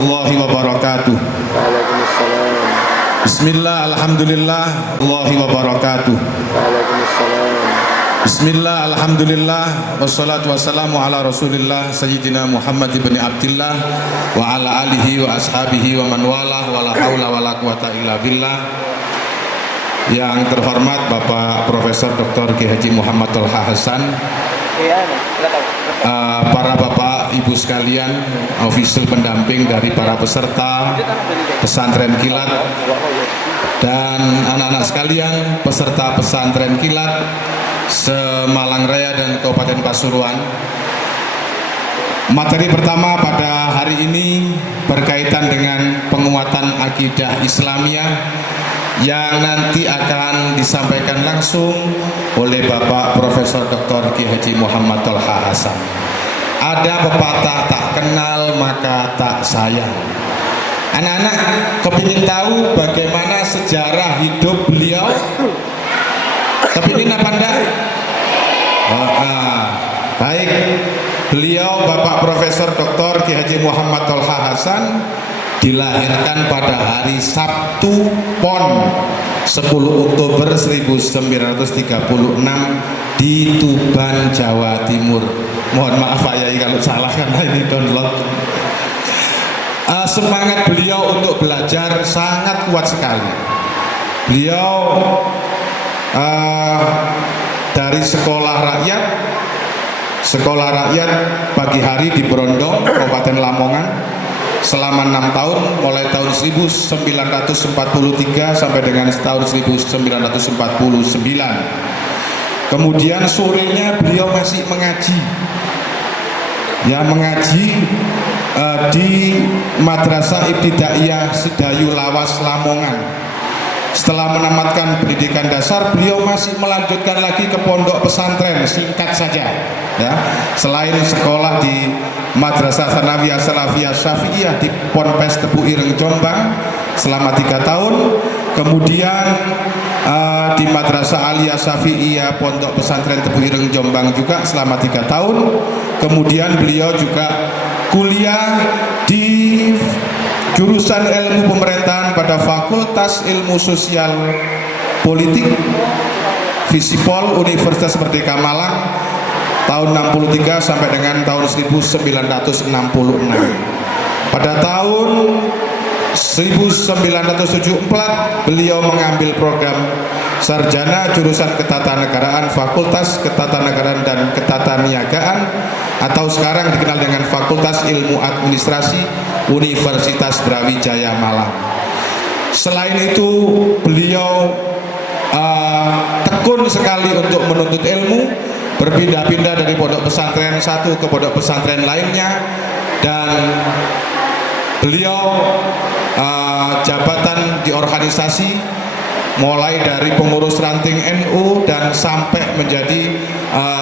Allahi wabarakatuh. Waalaikumsalam. Bismillah, alhamdulillah, Allahi wabarakatuh. Waalaikumsalam. Bismillah, alhamdulillah, wassalatu wassalamu ala rasulillah Sayyidina Muhammad ibn Abdillah wa ala alihi wa ashabihi wa man walah wa la hawla wa la quwata illa billah. Yang terhormat Bapak Profesor Dr. Kiai Haji Muhammad Tolha Hasan, para bapak ibu sekalian, official pendamping dari para peserta pesantren kilat, dan anak-anak sekalian peserta pesantren kilat Semalang Raya dan Kabupaten Pasuruan. Materi pertama pada hari ini berkaitan dengan penguatan akidah Islamiyah yang nanti akan disampaikan langsung oleh Bapak Profesor Dr. Kiai Haji Muhammad Tolha Hasan. Ada pepatah, tak kenal maka tak sayang. Anak-anak kepingin tahu bagaimana sejarah hidup beliau? Kepingin apa enggak? Baik, beliau Bapak Profesor Dr. Kiai Haji Muhammad Tolha Hasan dilahirkan pada hari Sabtu Pon 10 Oktober 1936 di Tuban, Jawa Timur. Mohon maaf Pak Yai kalau salah karena ini download. Semangat beliau untuk belajar sangat kuat sekali. Beliau dari sekolah rakyat pagi hari di Brondong, Kabupaten Lamongan, selama 6 tahun, mulai tahun 1943 sampai dengan tahun 1949. Kemudian sorenya beliau masih mengaji, di Madrasah Ibtidaiyah Sedayu Lawas Lamongan. Setelah menamatkan pendidikan dasar, beliau masih melanjutkan lagi ke pondok pesantren, singkat saja ya. Selain sekolah di Madrasah Tsanawiyah Salafiyah Syafi'iyah di Ponpes Tebu Ireng Jombang selama 3 tahun, kemudian di Madrasah Aliyah Syafi'iyah Pondok Pesantren Tebu Ireng Jombang juga selama 3 tahun. Kemudian beliau juga kuliah di jurusan ilmu pemerintahan pada Fakultas Ilmu Sosial Politik Visipol Universitas Merdeka Malang tahun 63 sampai dengan tahun 1966. Pada tahun 1974 beliau mengambil program sarjana jurusan Ketatanegaraan Fakultas Ketatanegaraan dan Ketataniagaan atau sekarang dikenal dengan Fakultas Ilmu Administrasi Universitas Brawijaya Malang. Selain itu beliau tekun sekali untuk menuntut ilmu, berpindah-pindah dari pondok pesantren satu ke pondok pesantren lainnya, dan beliau jabatan di organisasi mulai dari pengurus ranting NU dan sampai menjadi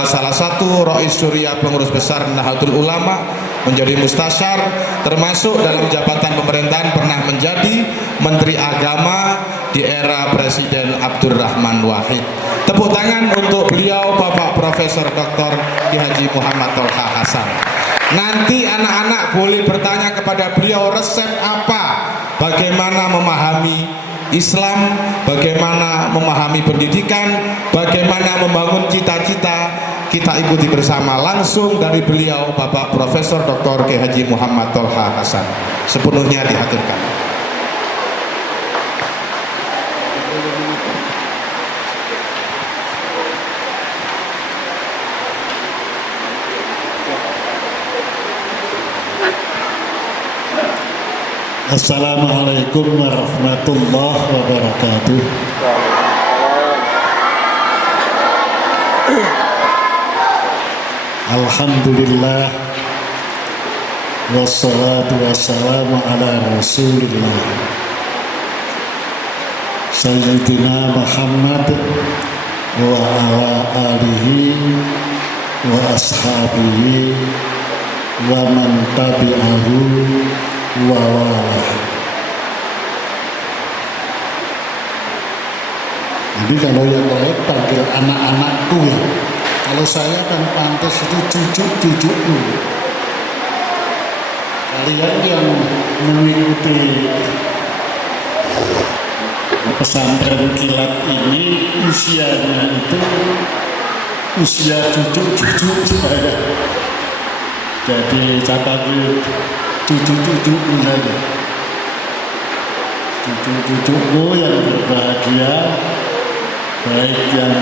salah satu Rois Surya pengurus besar Nahdlatul Ulama, menjadi mustasyar, termasuk dalam jabatan pemerintahan pernah menjadi Menteri Agama di era Presiden Abdurrahman Wahid. Tepuk tangan untuk beliau Bapak Profesor Dr. Kiai Haji Muhammad Tolha Hasan. Nanti anak-anak boleh bertanya kepada beliau resep apa, bagaimana memahami Islam, bagaimana memahami pendidikan, bagaimana membangun cita-cita. Kita ikuti bersama langsung dari beliau Bapak Profesor Dr. Kiai Haji Muhammad Tolha Hasan. Sepenuhnya dihaturkan. Assalamualaikum warahmatullahi wabarakatuh. Alhamdulillah, wassalatu wassalamu ala rasulillah Sayyidina Muhammad wa ala alihi wa ashabihi wa man tabi'ahu wa walah. Jadi kalau yang lain panggil anak-anakku ya, kalau saya kan pantas itu cucu-cucuku. kalian yang mengikuti pesantren kilat ini usianya itu usia cucu-cucu saya. Jadi saya panggil cucu-cucuku saja. Cucu-cucuku yang berbahagia, baik yang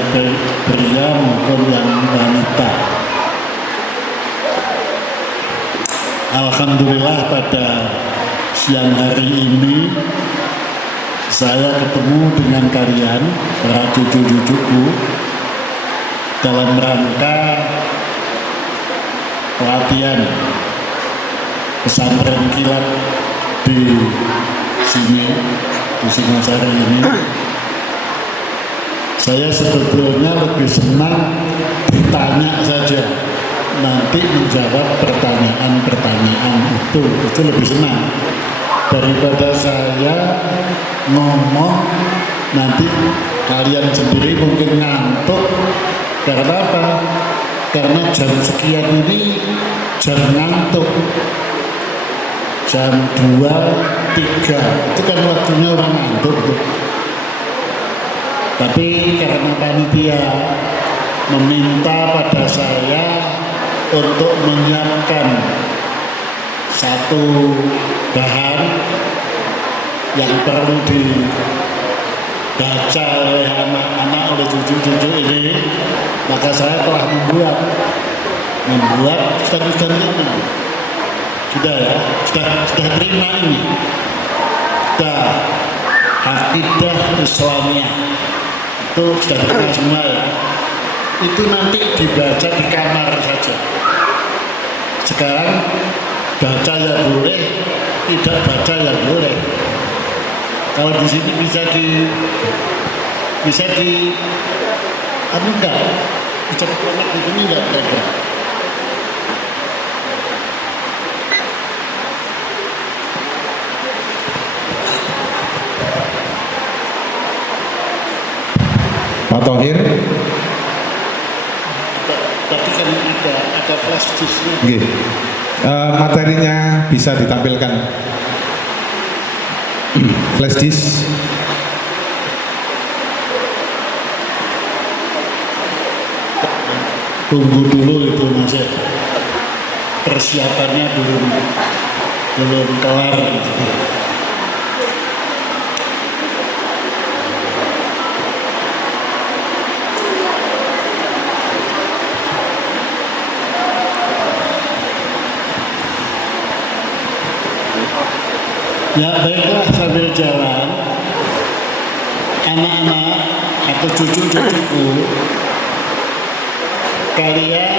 pria maupun yang wanita. Alhamdulillah pada siang hari ini saya ketemu dengan kalian, para cucu-cucuku, dalam rangka pelatihan pesantren kilat di sini, di Singosari ini. Saya sebetulnya lebih senang ditanya saja, nanti menjawab pertanyaan-pertanyaan itu lebih senang daripada saya ngomong nanti kalian sendiri mungkin ngantuk. Karena apa? Karena jam sekian ini jam ngantuk, jam 2, 3 itu kan waktunya orang ngantuk tuh. Tapi karena panitia meminta pada saya untuk menyiapkan satu bahan yang perlu dibaca oleh anak-anak, oleh cucu-cucu ini, maka saya telah membuat ustaz-ustaz ini sudah ya, sudah terima ini, sudah Aqidah Islamiyah itu sudah terima semua ya. Itu nanti dibaca di kamar saja. Sekarang baca ya boleh, tidak baca ya boleh. Kalau di sini bisa di enggak, bisa dikonek di sini enggak kira-kira? Pak Thohir, Tapi kan ada flash disk-nya. nggih. Materinya bisa ditampilkan. Flash disk. Tunggu dulu, itu masih persiapannya belum kelar gitu. Ya baiklah, sambil jalan anak-anak atau cucu-cucuku, kalian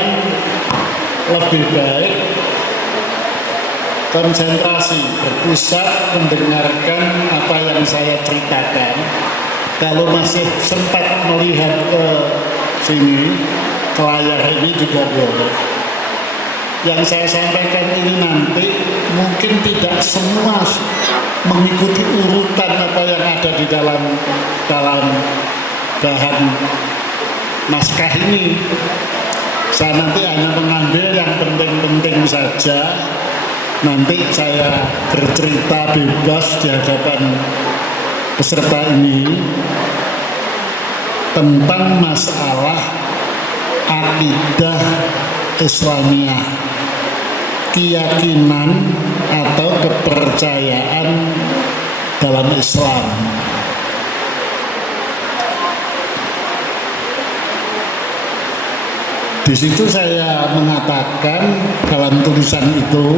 lebih baik konsentrasi, berpusat mendengarkan apa yang saya ceritakan. Kalau masih sempat melihat ke sini, ke layar ini juga boleh. Yang saya sampaikan ini nanti mungkin tidak semua mengikuti urutan apa yang ada di dalam bahan naskah ini. Saya nanti hanya mengambil yang penting-penting saja. Nanti saya bercerita bebas di hadapan peserta ini tentang masalah akidah Islamiyah, keyakinan atau kepercayaan dalam Islam. Di situ saya mengatakan dalam tulisan itu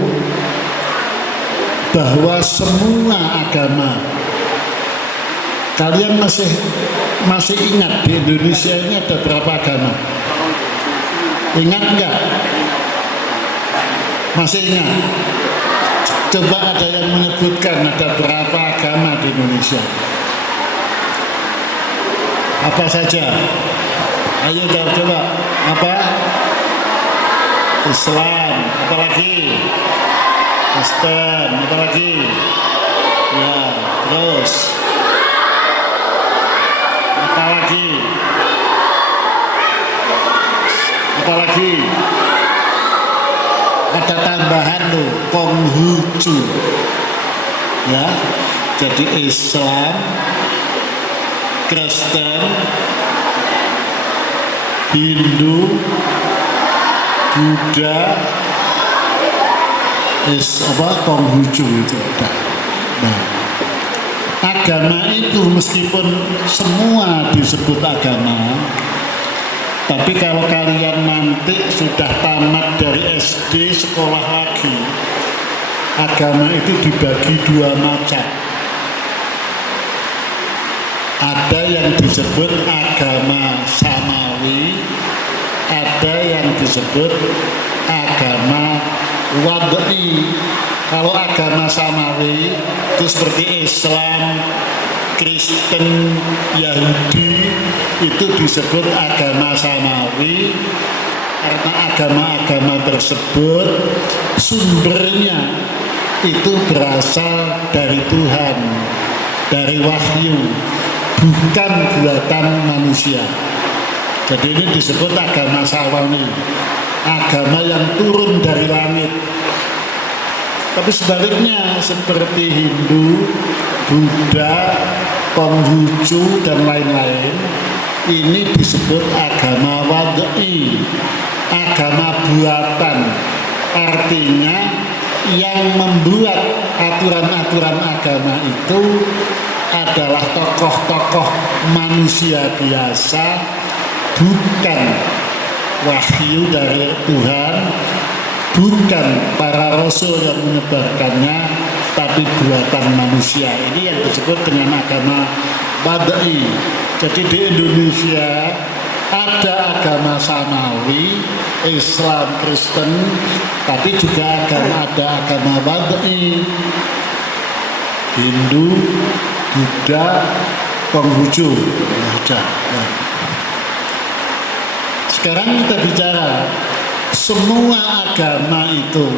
bahwa semua agama, kalian masih ingat di Indonesia ini ada berapa agama? Ingat enggak? Masih ingat? Coba ada yang menyebutkan ada berapa agama di Indonesia? Apa saja? Ayo coba. Apa? Islam. Apa lagi? Kristen. Apa lagi? Ya, terus. Apa lagi? Apalagi ada tambahan loh, Konghucu. Ya, jadi Islam, Kristen, Hindu, Buddha, Konghucu itu. Nah, agama itu meskipun semua disebut agama, tapi kalau kalian nanti sudah tamat dari SD sekolah lagi, agama itu dibagi dua macam. Ada yang disebut agama samawi, ada yang disebut agama wad'i. Kalau agama samawi itu seperti Islam, Kristen, Yahudi, itu disebut agama samawi karena agama-agama tersebut sumbernya itu berasal dari Tuhan, dari wahyu, bukan buatan manusia. Jadi ini disebut agama samawi, agama yang turun dari langit. Tapi sebaliknya seperti Hindu, Buddha, Konghucu dan lain-lain, ini disebut agama wad'i, agama buatan. Artinya yang membuat aturan-aturan agama itu adalah tokoh-tokoh manusia biasa, bukan wahyu dari Tuhan, bukan para rasul yang menyebarkannya, tapi buatan manusia. Ini yang disebut dengan agama wad'i. Jadi di Indonesia ada agama samawi, Islam, Kristen, tapi juga ada agama wad'i, Hindu, Buddha, Konghucu. Sekarang kita bicara semua agama itu,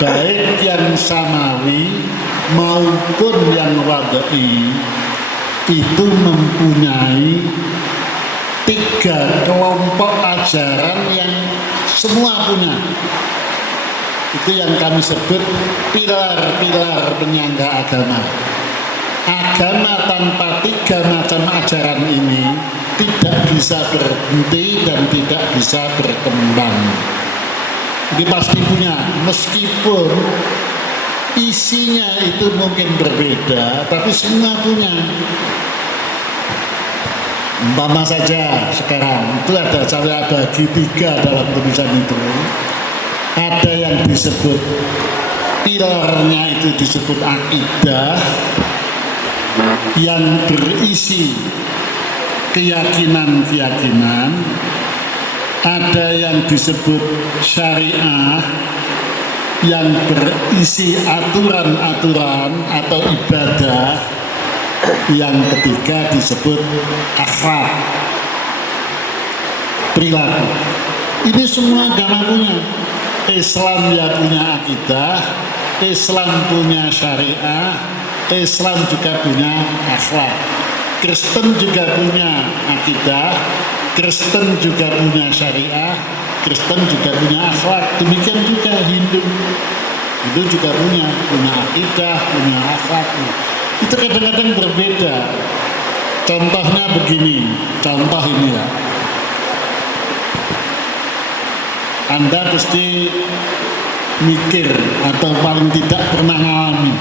baik yang samawi maupun yang wad'i, itu mempunyai 3 kelompok ajaran yang semua punya. Itu yang kami sebut pilar-pilar penyangga agama. Agama tanpa 3 macam ajaran ini tidak bisa berhenti dan tidak bisa berkembang. Ini pasti punya, meskipun isinya itu mungkin berbeda, tapi semua punya. Umpama saja sekarang itu ada, saya bagi 3 dalam tulisan itu. Ada yang disebut pilarnya itu disebut akidah, yang berisi keyakinan-keyakinan. Ada yang disebut syariah, yang berisi aturan-aturan atau ibadah. Yang ketiga disebut akhlak, perilaku. Ini semua agama punya. Islam ya punya akidah, Islam punya syariah, Islam juga punya akhlak. Kristen juga punya akidah, Kristen juga punya syariah, Kristen juga punya akhlak. Demikian juga Hindu, itu juga punya akidah, punya akhlak. Itu kadang-kadang berbeda. Contohnya begini, contoh ini ya. Anda pasti mikir atau paling tidak pernah mengalami.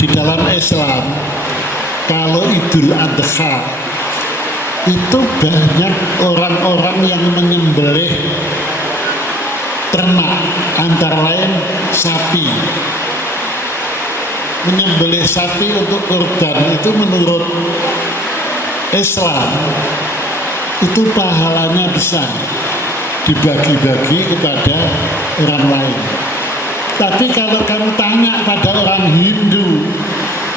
Di dalam Islam, kalau Idul Adha itu banyak orang-orang yang menyembelih ternak, antara lain sapi. Menyembelih sapi untuk kurban itu menurut Islam itu pahalanya besar, dibagi-bagi kepada orang lain. Tapi kalau kamu tanya pada orang Hindu,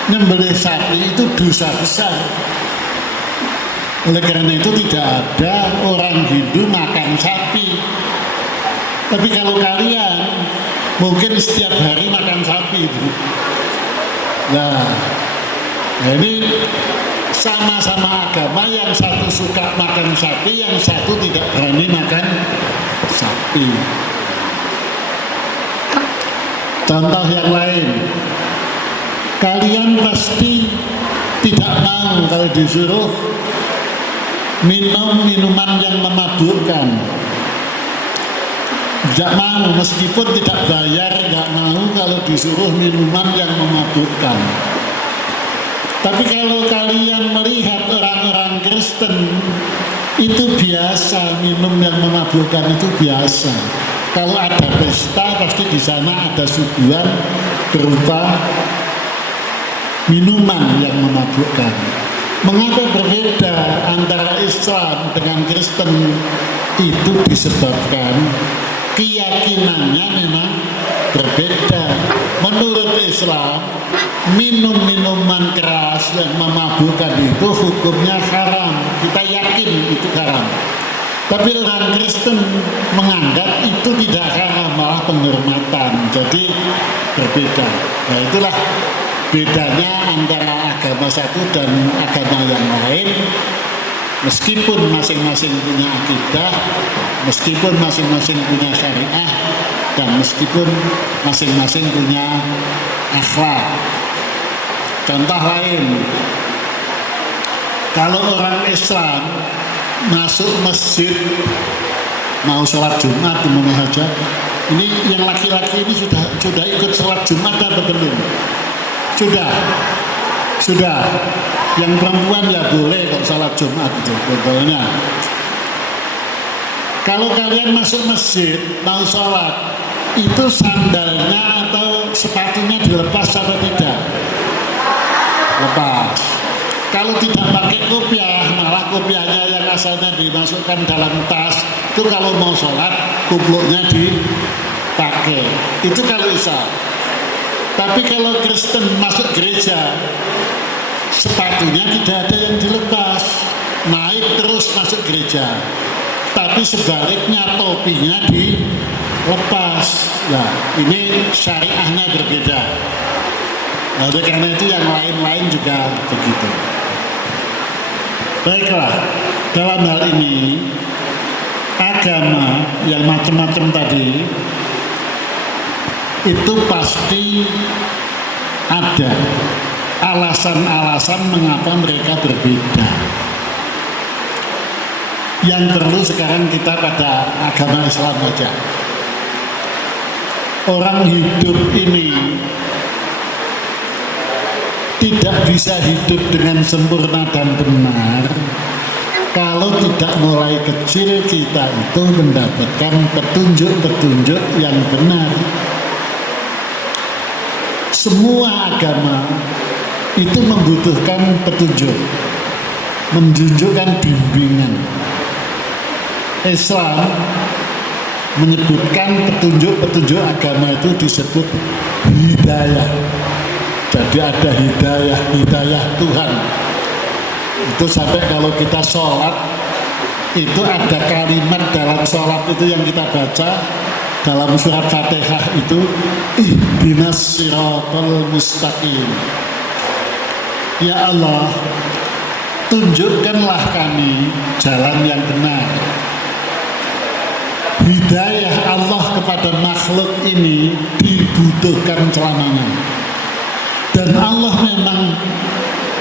menyembelih sapi itu dosa besar. Oleh karena itu tidak ada orang Hindu makan sapi. Tapi kalau kalian mungkin setiap hari makan sapi itu. Nah, ini sama-sama agama, yang satu suka makan sapi, yang satu tidak berani makan sapi. Contoh yang lain, kalian pasti tidak mau kalau disuruh minum minuman yang memabukkan. Tidak mau, meskipun tidak bayar, tidak mau kalau disuruh minuman yang memabukkan. Tapi kalau kalian melihat orang-orang Kristen itu biasa minum yang memabukkan, itu biasa. Kalau ada pesta pasti di sana ada suguhan berupa minuman yang memabukkan. Mengapa berbeda antara Islam dengan Kristen? Itu disebabkan keyakinannya memang berbeda. Menurut Islam, minum minuman keras yang memabukkan itu hukumnya haram. Kita yakin itu haram. Tapi orang Kristen menganggap itu tidak haram, malah penghormatan. Jadi berbeda. Nah, itulah bedanya antara agama satu dan agama yang lain. Meskipun masing-masing punya akidah, meskipun masing-masing punya syariah, dan meskipun masing-masing punya akhlak. Contoh lain, kalau orang Islam masuk masjid mau sholat Jumat di mana saja, ini yang laki-laki ini sudah ikut sholat Jumat atau belum? Sudah. Yang perempuan ya boleh kok sholat Jumat itu contohnya. Kalau kalian masuk masjid mau sholat, itu sandalnya atau sepatunya dilepas atau tidak? Lepas. Kalau tidak pakai kopiah, malah kopiahnya yang asalnya dimasukkan dalam tas, itu kalau mau sholat kupluknya dipakai. Itu kalau Islam. Tapi kalau Kristen masuk gereja, sepatunya tidak ada yang dilepas, naik terus masuk gereja. Tapi sebaliknya topinya dilepas. Nah, ini syariahnya berbeda. Nah, oleh karena itu yang lain-lain juga begitu. Baiklah, dalam hal ini agama yang macam-macam tadi itu pasti ada alasan-alasan mengapa mereka berbeda. Yang perlu sekarang kita pada agama Islam saja. Orang hidup ini tidak bisa hidup dengan sempurna dan benar kalau tidak mulai kecil kita itu mendapatkan petunjuk-petunjuk yang benar. Semua agama itu membutuhkan petunjuk, menunjukkan bimbingan. Islam menyebutkan petunjuk-petunjuk agama itu disebut hidayah. Jadi ada hidayah Tuhan. Itu sampai kalau kita sholat, itu ada kalimat dalam sholat itu yang kita baca dalam surat Fatihah itu, ihdinas siratal mustaqim. Ya Allah, tunjukkanlah kami jalan yang benar. Hidayah Allah kepada makhluk ini dibutuhkan selamanya. Dan Allah memang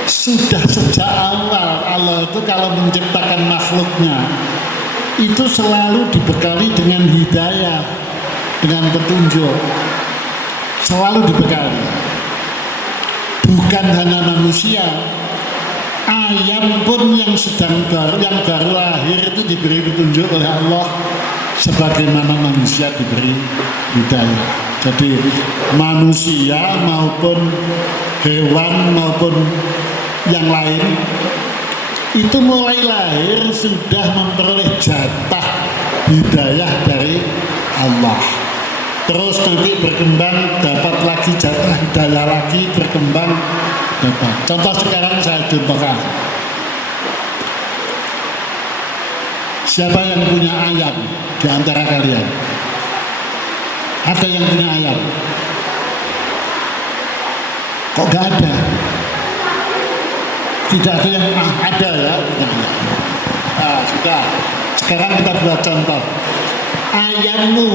sudah sejak awal, Allah itu kalau menciptakan makhluknya itu selalu dibekali dengan hidayah, dengan petunjuk, selalu dibekali. Bukan hanya manusia, ayam pun yang baru lahir itu diberi petunjuk oleh Allah, sebagaimana manusia diberi hidayah. Jadi manusia maupun hewan maupun yang lain itu mulai lahir sudah memperoleh jatah hidayah dari Allah. Terus nanti berkembang dapat lagi jatah hidayah lagi, berkembang dapat. Contoh sekarang saya contohkan. Siapa yang punya ayam di antara kalian? Ada yang punya ayam? Kok gak ada? Tidak ada yang ada ya? Nah, sudah. Sekarang kita buat contoh. Ayammu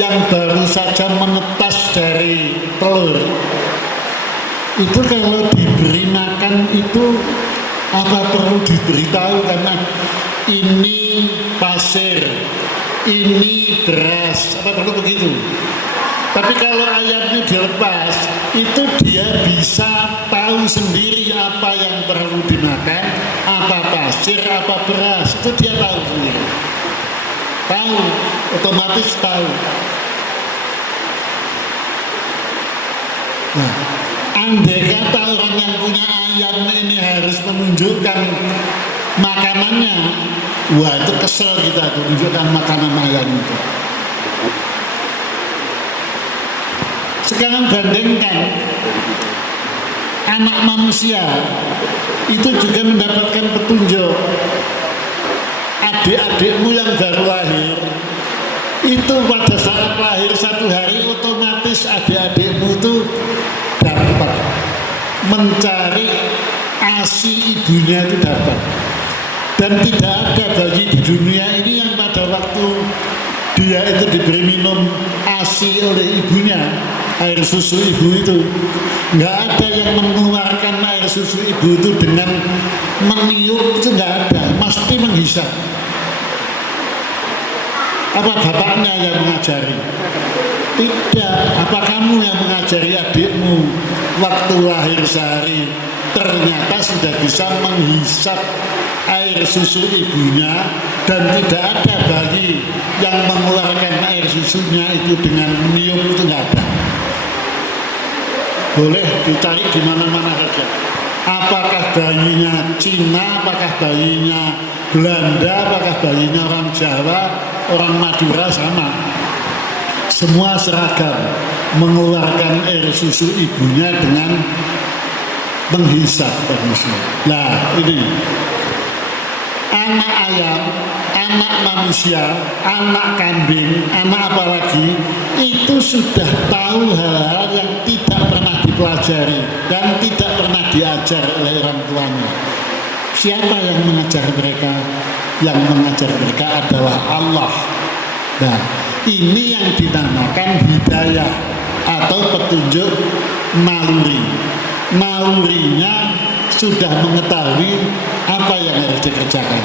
yang baru saja menetas dari telur itu kalau diberi makan itu apa perlu diberitahu karena ini pasir, ini beras, apa perlu begitu? Tapi kalau ayamnya dilepas, itu dia bisa tahu sendiri apa yang perlu dimakan, apa pasir, apa beras, itu dia tahu sendiri. Tahu, otomatis tahu. Nah, andai kata orang yang punya ayam ini harus menunjukkan makanannya, wah itu kesel kita tuh, tunjukkan makanan ayam itu. Sekarang bandingkan anak manusia itu juga mendapatkan petunjuk. Adik-adikmu yang baru lahir itu pada saat lahir satu hari otomatis adik-adikmu itu dapat mencari ASI ibunya itu dapat. Dan tidak ada bayi di dunia ini yang pada waktu dia itu diberi minum ASI oleh ibunya, air susu ibu itu, nggak ada yang mengeluarkan air susu ibu itu dengan meniup, itu nggak ada, mesti menghisap. Apa bapaknya yang mengajari? Tidak. Apa kamu yang mengajari adikmu waktu lahir sehari ternyata sudah bisa menghisap air susu ibunya dan tidak ada bayi yang mengeluarkan air susunya itu dengan meniup, itu nggak ada. Boleh dicari di mana-mana saja. Apakah bayinya Cina, apakah bayinya Belanda, apakah bayinya orang Jawa, orang Madura, sama. Semua seragam mengeluarkan air susu ibunya dengan menghisap. Nah ini anak ayam, anak manusia, anak kambing, anak apalagi itu sudah tahu hal-hal yang tidak pernah dipelajari dan tidak pernah diajar oleh orang tuanya. Siapa yang mengajar mereka? Yang mengajar mereka adalah Allah. Nah, ini yang dinamakan hidayah atau petunjuk naluri. Nalurinya sudah mengetahui apa yang harus dikerjakan.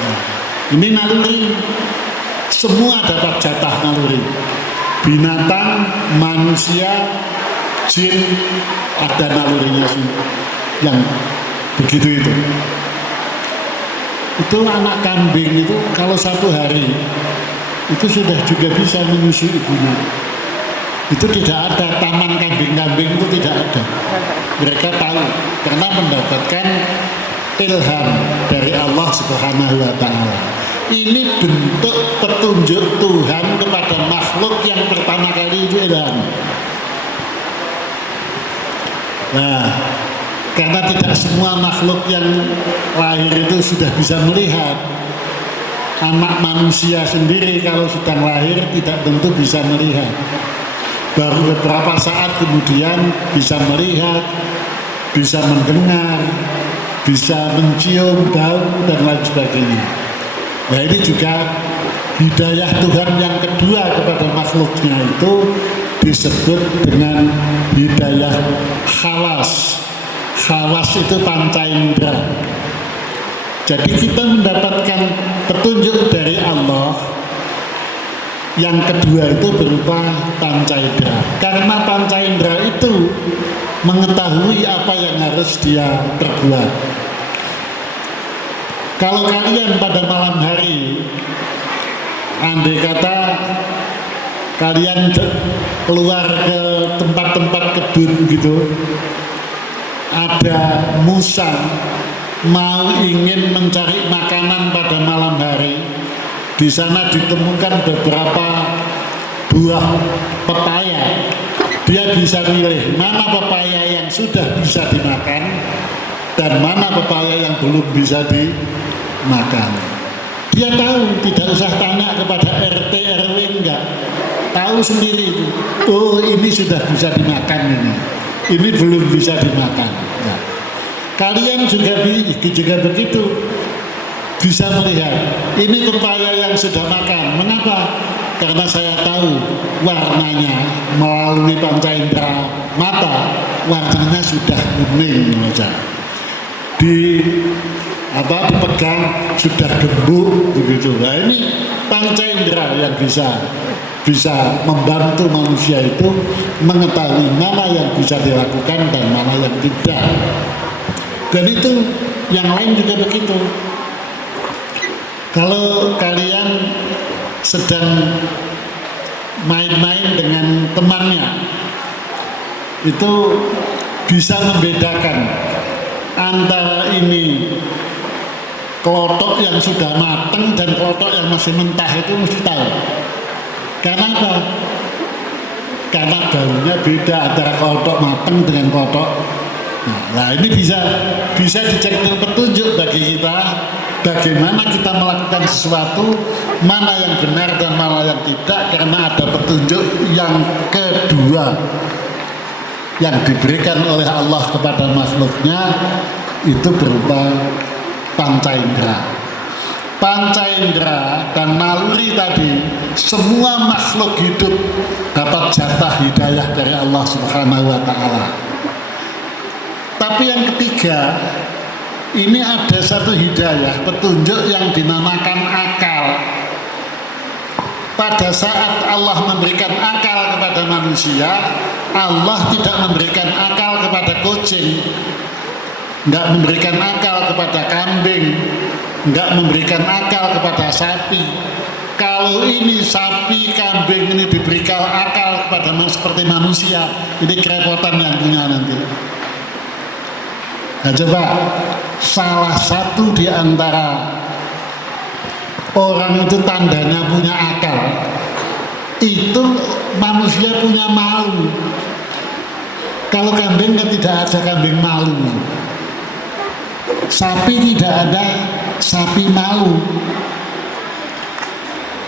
Nah, ini naluri. Semua dapat jatah naluri. Binatang, manusia, jin ada nalurinya yang begitu itu. Itu anak kambing itu kalau satu hari itu sudah juga bisa menyusui ibunya. Itu tidak ada taman kambing-kambing, itu tidak ada. Mereka tahu karena mendapatkan ilham dari Allah Subhanahu wa Ta'ala. Ini bentuk petunjuk Tuhan kepada makhluk yang pertama kali itu ilham. Nah, karena tidak semua makhluk yang lahir itu sudah bisa melihat. Anak manusia sendiri kalau sedang lahir tidak tentu bisa melihat. Baru beberapa saat kemudian bisa melihat, bisa mendengar, bisa mencium bau dan lain sebagainya. Nah ini juga hidayah Tuhan yang kedua kepada makhluknya itu disebut dengan hidayah khawas. Khawas itu panca indera. Jadi kita mendapatkan petunjuk dari Allah. Yang kedua itu berupa panca indera. Karena panca indera itu mengetahui apa yang harus dia perbuat. Kalau kalian pada malam hari, andai kata kalian keluar ke tempat-tempat kebun gitu, ada musang mau ingin mencari makanan pada malam hari, di sana ditemukan beberapa buah pepaya. Dia bisa milih mana pepaya yang sudah bisa dimakan dan mana pepaya yang belum bisa dimakan. Dia tahu, tidak usah tanya kepada RT RW, enggak. Tahu sendiri itu. Oh, ini sudah bisa dimakan ini belum bisa dimakan. Nah, kalian juga begitu, bisa melihat ini pepaya yang sudah makan. Mengapa? karena saya tahu warnanya melalui panca indera mata, warnanya sudah kuning saja. Dipegang sudah gembur begitu. Nah ini panca indera yang bisa membantu manusia itu mengetahui mana yang bisa dilakukan dan mana yang tidak. Dan itu yang lain juga begitu. Kalau kalian sedang main-main dengan temannya, itu bisa membedakan antara ini kelotok yang sudah matang dan kelotok yang masih mentah, itu mesti tahu. Karena apa? Karena baunya beda antara kelotok matang dengan kelotok. Nah ini bisa dijadikan petunjuk bagi kita bagaimana kita melakukan sesuatu, mana yang benar dan mana yang tidak, karena ada petunjuk yang kedua yang diberikan oleh Allah kepada makhluknya, itu berupa panca indera. Panca indera dan naluri tadi, semua makhluk hidup dapat jatah hidayah dari Allah Subhanahu wa Ta'ala. Tapi yang ketiga, ini ada satu hidayah, petunjuk yang dinamakan akal. Pada saat Allah memberikan akal kepada manusia, Allah tidak memberikan akal kepada kucing, nggak memberikan akal kepada kambing, nggak memberikan akal kepada sapi. Kalau ini sapi, kambing ini diberikan akal kepada seperti manusia, ini kerepotan yang punya nanti. Nah coba, salah satu di antara orang itu tandanya punya akal, itu manusia punya malu. Kalau kambing kan tidak ada kambing malu, sapi tidak ada sapi malu.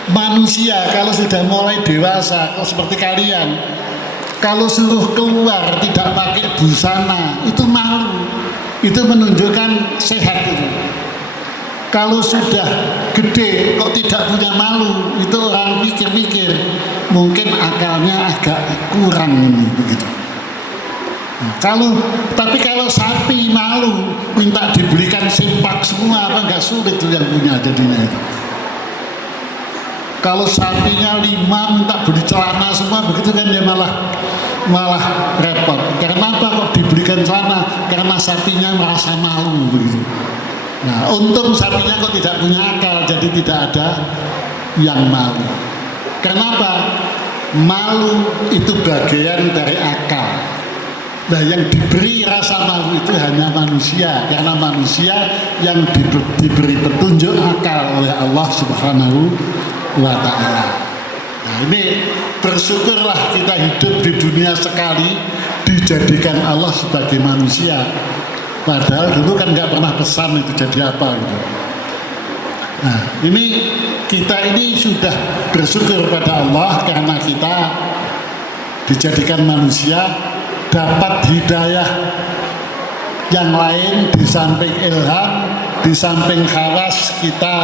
Manusia kalau sudah mulai dewasa, kalau seperti kalian, kalau suruh keluar tidak pakai busana, itu malu. Itu menunjukkan sehat itu. Kalau sudah gede kok tidak punya malu, itu orang pikir-pikir mungkin akalnya agak kurang begitu. Tapi kalau sapi malu, minta dibelikan sempak semua, apa nggak sulit tuh yang punya jadinya itu. Kalau sapinya 5 minta beli celana semua begitu kan, dia malah repot. Karena apa kok dibelikan celana? Karena sapinya merasa malu begitu. Nah, untung sapinya kok tidak punya akal, jadi tidak ada yang malu. Kenapa? Malu itu bagian dari akal. Nah, yang diberi rasa malu itu hanya manusia, karena manusia yang diberi petunjuk akal oleh Allah Subhanahu wa Ta'ala. Nah, ini bersyukurlah kita hidup di dunia sekali dijadikan Allah sebagai manusia. Padahal dulu kan nggak pernah pesan itu jadi apa gitu. Nah, ini kita ini sudah bersyukur pada Allah karena kita dijadikan manusia, dapat hidayah yang lain di samping ilham, di samping khawas kita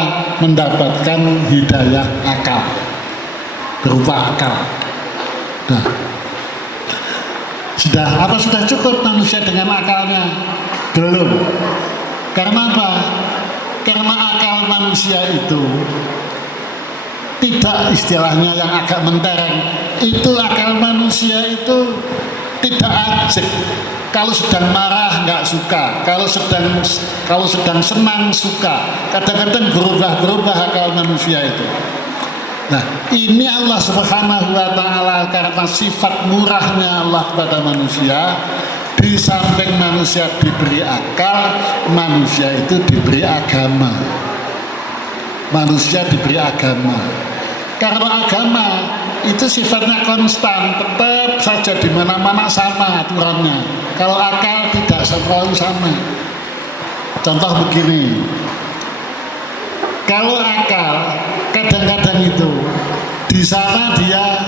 mendapatkan hidayah akal, berupa akal. Nah, sudah cukup manusia dengan akalnya? Belum. Karena apa? Karena akal manusia itu tidak, istilahnya yang agak mentereng, itu akal manusia itu tidak ajak. Kalau sedang marah nggak suka, kalau sedang senang suka. Kadang-kadang berubah akal manusia itu. Nah, ini Allah Subhanahu wa Ta'ala karena sifat murahnya Allah kepada manusia, di samping manusia diberi akal, manusia itu diberi agama. Manusia diberi agama. Karena agama itu sifatnya konstan, tetap saja di mana-mana sama aturannya. Kalau akal tidak selalu sama. Contoh begini, kalau akal kadang-kadang itu di sana dia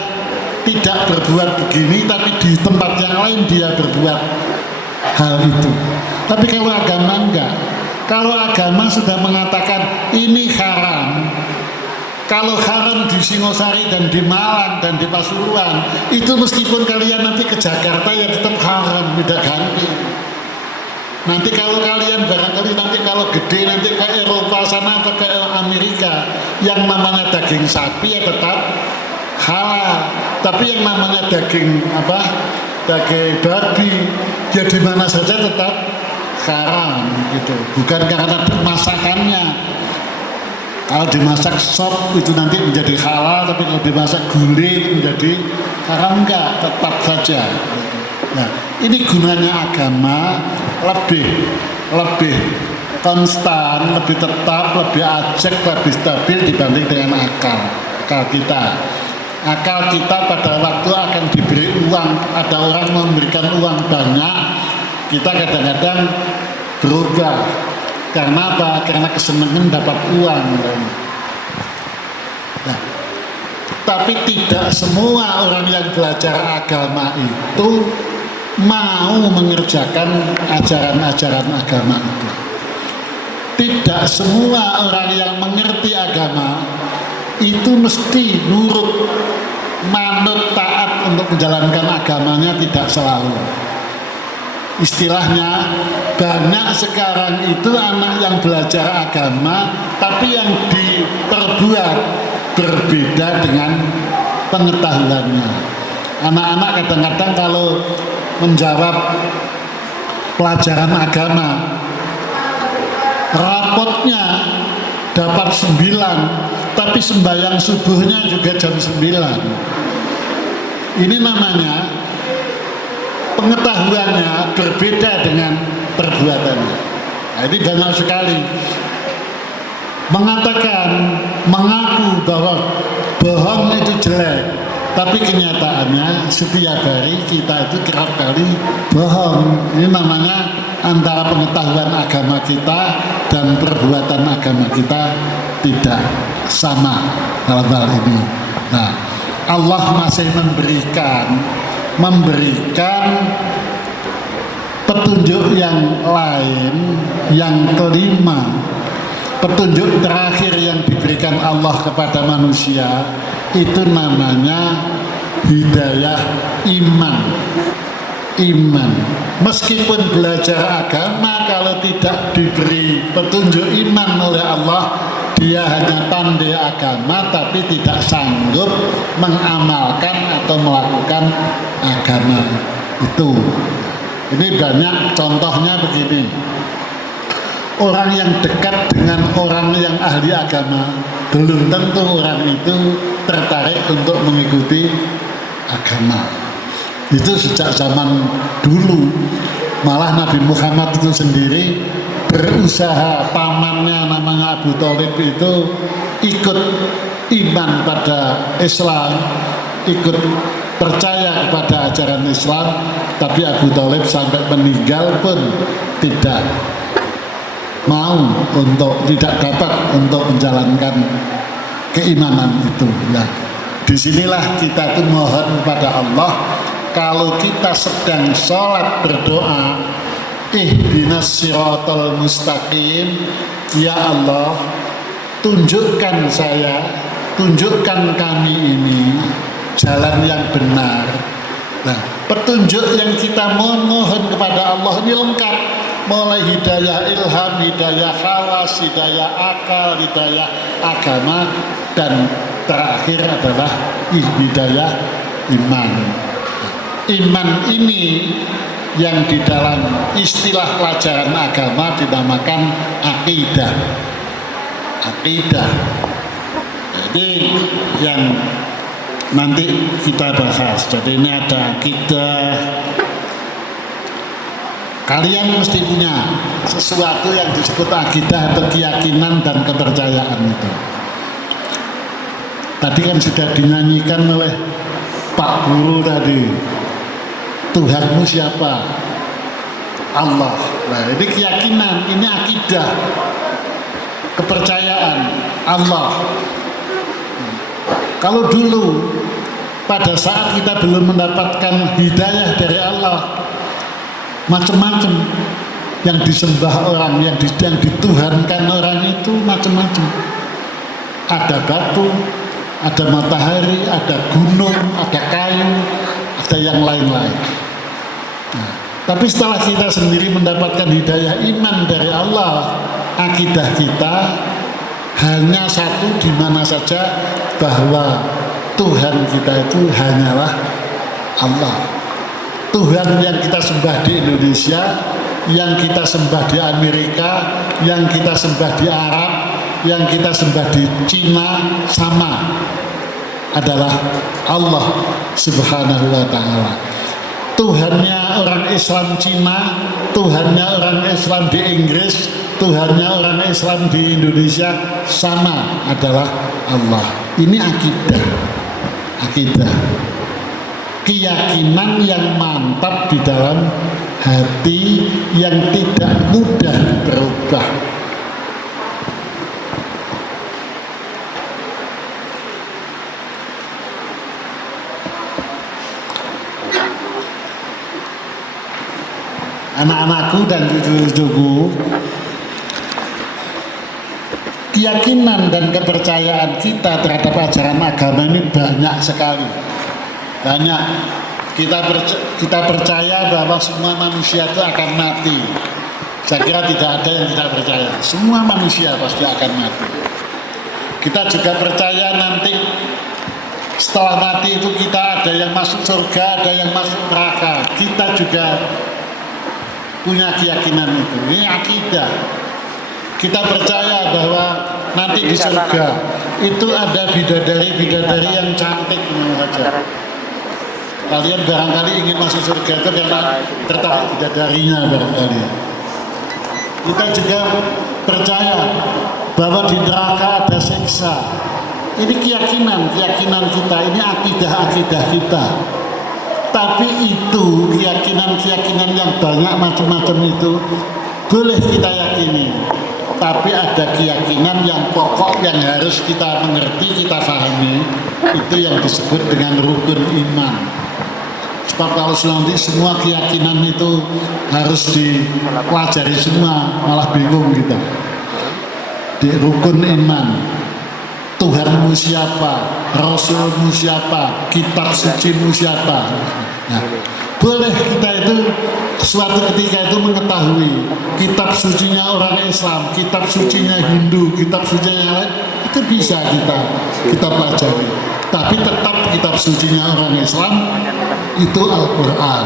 tidak berbuat begini, tapi di tempat yang lain dia berbuat hal itu. Tapi kalau agama enggak. Kalau agama sudah mengatakan ini haram, Kalau haram di Singosari dan di Malang dan di Pasuruan, itu meskipun kalian nanti ke Jakarta ya tetap haram, tidak ganti. Nanti kalau kalian barangkali nanti kalau gede nanti ke Eropa sana atau ke Amerika, yang namanya daging sapi ya tetap halal. Tapi yang namanya daging daging babi ya di mana saja tetap haram gitu. Bukan karena masakannya. Kalau dimasak sop itu nanti menjadi halal, tapi kalau dimasak gulai itu menjadi haram, enggak, tetap saja. Nah, ini gunanya agama lebih konstan, lebih tetap, lebih ajak, lebih stabil dibanding dengan akal kita. Akal kita pada waktu akan diberi uang, ada orang memberikan uang banyak, kita kadang-kadang berubah. Karena apa? Karena kesenangan dapat uang. Nah, tapi tidak semua orang yang belajar agama itu mau mengerjakan ajaran-ajaran agama itu. Tidak semua orang yang mengerti agama itu mesti nurut, manut, taat untuk menjalankan agamanya, tidak selalu. Istilahnya banyak sekarang itu anak yang belajar agama tapi yang diperbuat berbeda dengan pengetahuannya. Anak-anak kadang-kadang kalau menjawab pelajaran agama, rapotnya dapat 9 tapi sembahyang subuhnya juga jam 9. Ini namanya pengetahuannya berbeda dengan perbuatannya. Nah, ini banyak sekali mengaku bahwa bohong itu jelek, tapi kenyataannya setiap hari kita itu kerap kali bohong. Ini namanya antara pengetahuan agama kita dan perbuatan agama kita tidak sama dalam hal ini. Nah, Allah masih memberikan petunjuk yang lain, yang kelima, petunjuk terakhir yang diberikan Allah kepada manusia itu namanya hidayah iman. Meskipun belajar agama, kalau tidak diberi petunjuk iman oleh Allah, dia hanya pandai agama tapi tidak sanggup mengamalkan atau melakukan agama itu. Ini banyak contohnya begini. Orang yang dekat dengan orang yang ahli agama, belum tentu orang itu tertarik untuk mengikuti agama. Itu sejak zaman dulu. Malah Nabi Muhammad itu sendiri berusaha, pamannya namanya Abu Thalib itu ikut iman pada Islam, ikut percaya kepada ajaran Islam, tapi Abu Thalib sampai meninggal pun tidak tidak dapat untuk menjalankan keimanan itu. Nah, disinilah kita itu mohon kepada Allah, kalau kita sedang sholat berdoa, ihdinas siratal mustaqim, ya Allah, tunjukkan kami ini jalan yang benar. Nah, petunjuk yang kita mohon kepada Allah ini lengkap, mulai hidayah ilham, hidayah khawas, hidayah akal, hidayah agama, dan terakhir adalah hidayah iman. Iman ini yang di dalam istilah pelajaran agama dinamakan akidah. Jadi yang nanti kita bahas. Jadi ini ada akidah. Kalian mesti punya sesuatu yang disebut akidah atau keyakinan dan kepercayaan itu. Tadi kan sudah dinyanyikan oleh Pak Guru tadi. Tuhanmu siapa? Allah. Nah, ini keyakinan, ini akidah, kepercayaan Allah. Kalau dulu pada saat kita belum mendapatkan hidayah dari Allah, macam-macam yang disembah orang, yang dituhankan orang itu macam-macam. ada batu, ada matahari, ada gunung, ada kayu, ada yang lain-lain. Nah, tapi setelah kita sendiri mendapatkan hidayah iman dari Allah, akidah kita hanya satu, di mana saja bahwa Tuhan kita itu hanyalah Allah. Tuhan yang kita sembah di Indonesia, yang kita sembah di Amerika, yang kita sembah di Arab, yang kita sembah di Cina, sama, adalah Allah Subhanahu wa Ta'ala. Tuhannya orang Islam Cina, Tuhannya orang Islam di Inggris, Tuhannya orang Islam di Indonesia, sama, adalah Allah. Ini akidah. Akidah, keyakinan yang mantap di dalam hati, yang tidak mudah berubah. Anak-anakku dan cucu-cucuku, keyakinan dan kepercayaan kita terhadap ajaran agama ini banyak sekali. Banyak. Kita percaya bahwa semua manusia itu akan mati. Saya kira tidak ada yang tidak percaya. Semua manusia pasti akan mati. Kita juga percaya nanti setelah mati itu kita ada yang masuk surga, ada yang masuk neraka. Kita juga punya keyakinan itu. Ini akidah. Kita percaya bahwa nanti di surga itu ada bidadari-bidadari yang cantik saja. Kalian barangkali ingin masuk surga itu karena tertarik bidadarinya barangkali. Kita juga percaya bahwa di neraka ada siksa. Ini keyakinan kita, ini akidah kita. Tapi itu keyakinan yang banyak macam-macam itu boleh kita yakini. Tapi ada keyakinan yang pokok yang harus kita mengerti, kita pahami. Itu yang disebut dengan rukun iman. Sebab kalau nanti semua keyakinan itu harus dipelajari semua, malah bingung kita. Di rukun iman, Tuhanmu siapa, Rasulmu siapa, kitab sucimu siapa. Nah, boleh kita itu suatu ketika itu mengetahui kitab sucinya orang Islam, kitab sucinya Hindu, kitab sucinya yang lain, itu bisa kita pelajari. Tapi tetap kitab sucinya orang Islam itu Al-Quran.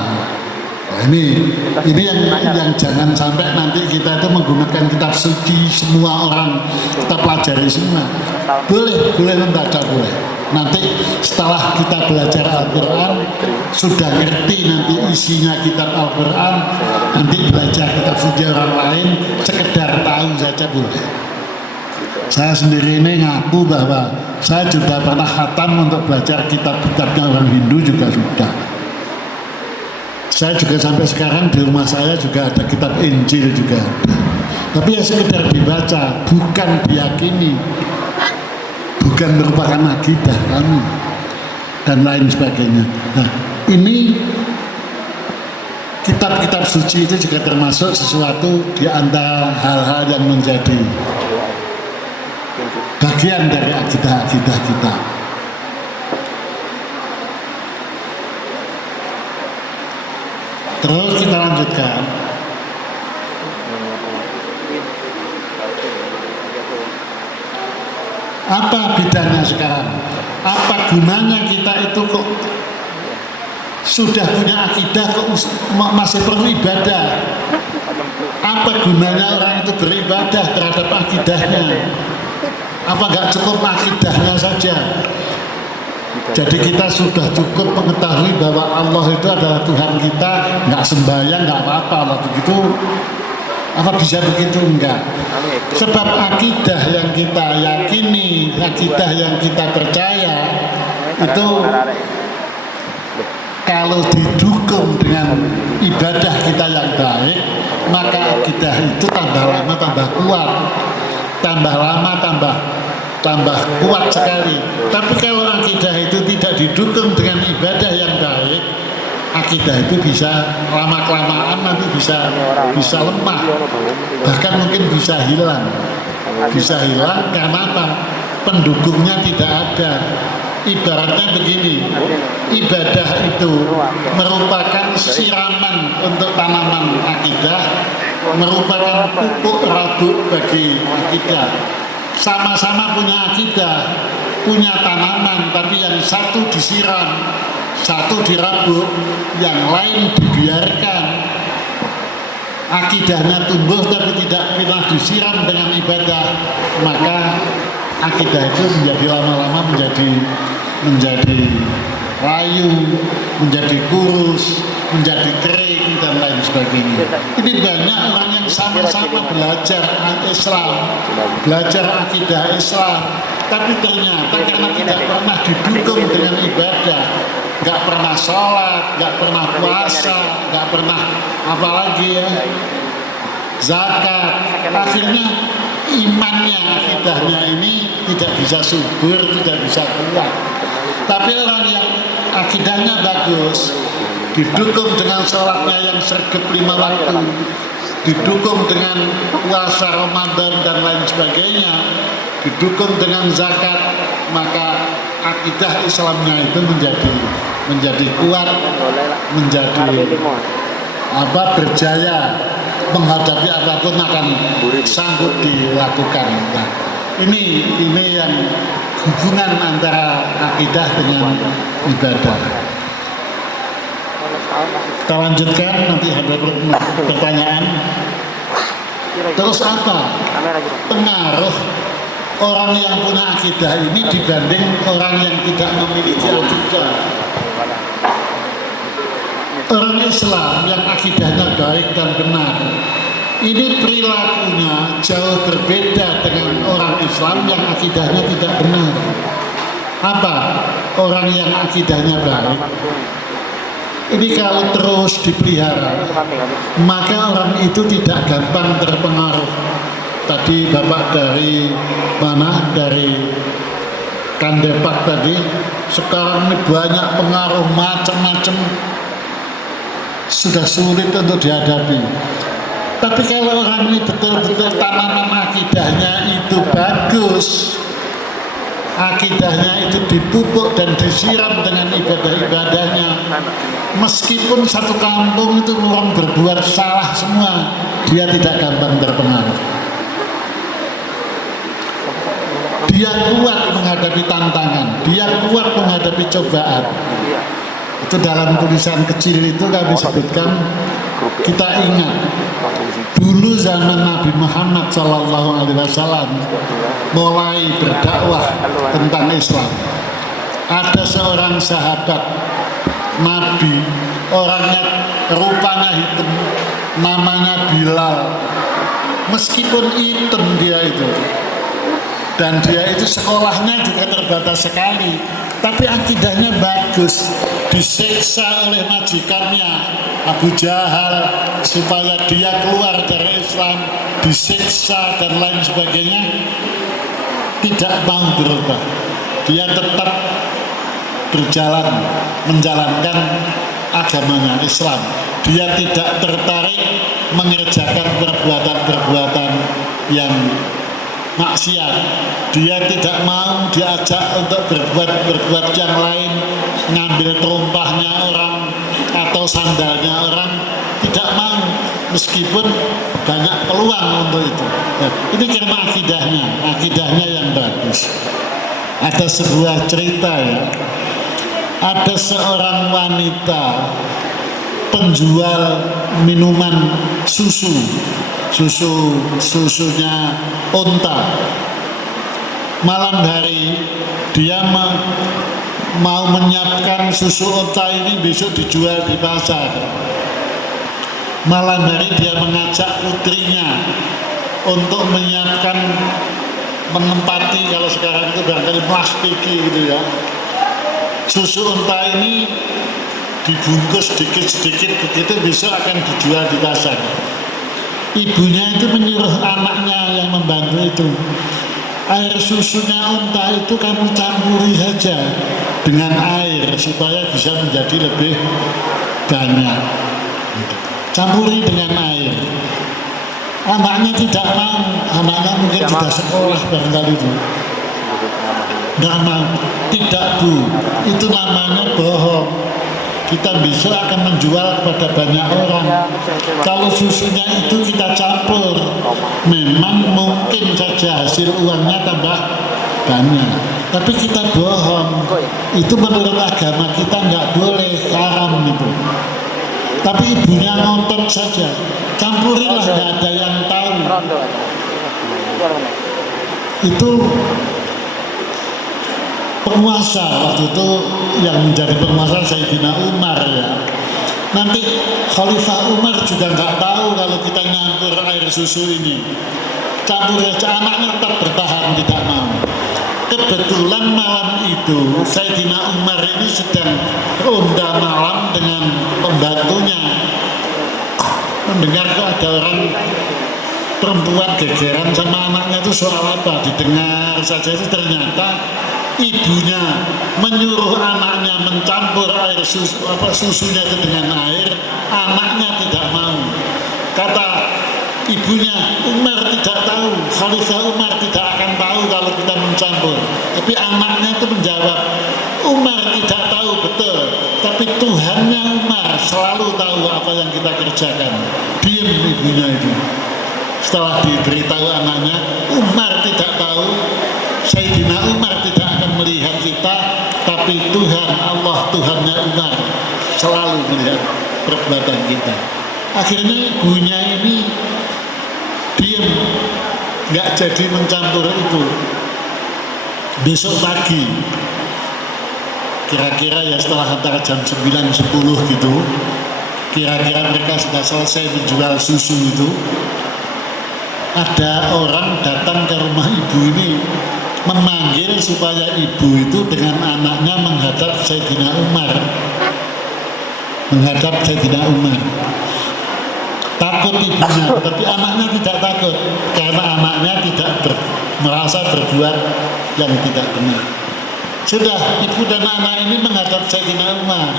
Nah, ini yang jangan sampai nanti kita itu menggunakan kitab suci semua orang kita pelajari semua. Boleh membaca, boleh. Nanti setelah kita belajar Al-Quran, sudah ngerti nanti isinya kitab Al-Quran, nanti belajar kitab suci orang lain, sekedar tahu saja boleh. Saya sendiri ini ngaku bahwa saya juga pernah khatam untuk belajar kitab-kitabnya orang Hindu juga sudah. Saya juga sampai sekarang di rumah saya juga ada kitab Injil juga ada. Tapi ya sekedar dibaca, bukan diyakini, bukan merupakan akidah kami dan lain sebagainya. Nah, ini kitab-kitab suci itu juga termasuk sesuatu di antara hal-hal yang menjadi bagian dari akidah-akidah kita. Terus kita lanjutkan. Apa bedanya sekarang? Apa gunanya kita itu kok sudah punya akidah kok masih perlu ibadah? Apa gunanya orang itu beribadah terhadap akidahnya? Apa nggak cukup akidahnya saja? Jadi kita sudah cukup mengetahui bahwa Allah itu adalah Tuhan kita, nggak sembahyang nggak apa-apa, kalau begitu apa bisa begitu? Enggak. Sebab akidah yang kita yakini, akidah yang kita percaya itu kalau didukung dengan ibadah kita yang baik, maka akidah itu tambah lama tambah kuat, tambah lama tambah kuat sekali. Tapi kalau akidah itu tidak didukung dengan ibadah yang baik, akidah itu bisa lama-kelamaan nanti bisa lemah, bahkan mungkin bisa hilang. Bisa hilang karena apa? pendukungnya tidak ada. Ibaratnya begini, ibadah itu merupakan siraman untuk tanaman akidah, merupakan pupuk raduk bagi akidah. Sama-sama punya akidah, punya tanaman, tapi yang satu disiram, satu dirabuk, yang lain dibiarkan. Akidahnya tumbuh tapi tidak pernah disiram dengan ibadah, maka akidah itu menjadi lama-lama menjadi layu, menjadi kurus, menjadi kering dan lain sebagainya. Ini banyak orang yang sama-sama belajar Islam, belajar akidah Islam, tapi ternyata karena tidak pernah didukung dengan ibadah, nggak pernah sholat, nggak pernah puasa, nggak pernah apalagi ya zakat, akhirnya imannya, akidahnya ini tidak bisa subur, tidak bisa kuat. Tapi orang yang akidahnya bagus, didukung dengan sholatnya yang sergap 5 waktu, didukung dengan puasa Ramadan dan lain sebagainya, didukung dengan zakat, maka akidah Islamnya itu menjadi kuat, menjadi berjaya, menghadapi apapun akan sanggup dilakukan. Nah, ini yang hubungan antara akidah dengan ibadah. Kita lanjutkan, nanti ada pertanyaan. Terus apa pengaruh orang yang punya akidah ini dibanding orang yang tidak memiliki akidah? Orang Islam yang akidahnya baik dan benar, ini perilakunya jauh berbeda dengan orang Islam yang akidahnya tidak benar. Apa? Orang yang akidahnya baik, ini kalau terus dipelihara, maka orang itu tidak gampang terpengaruh. Tadi Bapak dari mana? Dari Kandepak tadi, sekarang ini banyak pengaruh macam-macam, sudah sulit untuk dihadapi. Tapi kalau orang ini betul-betul tanaman akidahnya itu bagus, akidahnya itu dipupuk dan disiram dengan ibadah-ibadahnya, meskipun satu kampung itu orang berbuat salah semua, dia tidak gampang terpengaruh. Dia kuat menghadapi tantangan, dia kuat menghadapi cobaan. Itu dalam tulisan kecil itu kami sebutkan, kita ingat dulu zaman Nabi Muhammad SAW mulai berdakwah tentang Islam. Ada seorang sahabat Nabi, orangnya rupanya hitam, namanya Bilal. Meskipun hitam dia itu, dan dia itu sekolahnya juga terbatas sekali, tapi akidahnya bagus. Disiksa oleh majikannya Abu Jahal supaya dia keluar dari Islam, disiksa dan lain sebagainya, tidak mau berubah. Dia tetap berjalan menjalankan agamanya Islam. Dia tidak tertarik mengerjakan perbuatan-perbuatan yang maksiat. Dia tidak mau diajak untuk berbuat yang lain, ngambil terumpahnya orang atau sandalnya orang, tidak mau, meskipun banyak peluang untuk itu. Nah, ini karena akidahnya yang bagus. Ada sebuah cerita ya, ada seorang wanita penjual minuman susunya unta. Malam hari dia mau menyiapkan susu unta ini besok dijual di pasar. Malam hari dia mengajak putrinya untuk menyiapkan, menempati, kalau sekarang itu barangkali plastiki gitu ya, susu unta ini dibungkus sedikit-sedikit, begitu besok akan dijual di pasar. Ibunya itu menyuruh anaknya yang membantu itu, air susunya unta itu kamu campuri saja dengan air supaya bisa menjadi lebih banyak. Campuri dengan air. Anaknya tidak mau, anaknya mungkin sudah sekolah barangkali itu. nggak mau. Tidak Bu, itu namanya bohong. Kita besok akan menjual kepada banyak orang. Kalau susunya itu kita campur, memang mungkin saja hasil uangnya tambah banyak. Tapi kita bohong, itu menurut agama kita nggak boleh, haram itu. Tapi ibunya ngotot saja, campurilah, nggak ada yang tahu. Itu penguasa waktu itu, yang menjadi penguasa Sayyidina Umar ya. Nanti Khalifah Umar juga nggak tahu kalau kita nyampur air susu ini. Campur aja, anaknya tetap bertahan tidak mau. Kebetulan malam itu Sayyidina Umar ini sedang ronda malam dengan pembantunya. Mendengar kok ada orang perempuan gegeran sama anaknya, itu soal apa? Didengar saja, itu ternyata ibunya menyuruh anaknya mencampur air susunya itu dengan air, anaknya tidak mau. Kata ibunya, Umar tidak tahu, Khalifah Umar tidak akan tahu kalau kita mencampur. Tapi anaknya itu menjawab, Umar tidak tahu betul, tapi Tuhannya Umar selalu tahu apa yang kita kerjakan. Diam ibunya itu. Setelah diberitahu anaknya, Umar tidak tahu, Sayyidina Umar tidak akan melihat kita, tapi Tuhan, Allah, Tuhannya Umar selalu melihat perbuatan kita. Akhirnya ibunya ini diam, nggak jadi mencampur itu. Besok pagi, kira-kira ya setelah antara jam 9-10 gitu, kira-kira mereka sudah selesai menjual susu itu. Ada orang datang ke rumah ibu ini, memanggil supaya ibu itu dengan anaknya menghadap Sayyidina Umar. Menghadap Sayyidina Umar. Takut ibunya, tapi anaknya tidak takut, karena anaknya tidak merasa berbuat yang tidak benar. Sudah, ibu dan anak ini menghadap Sayyidina Umar.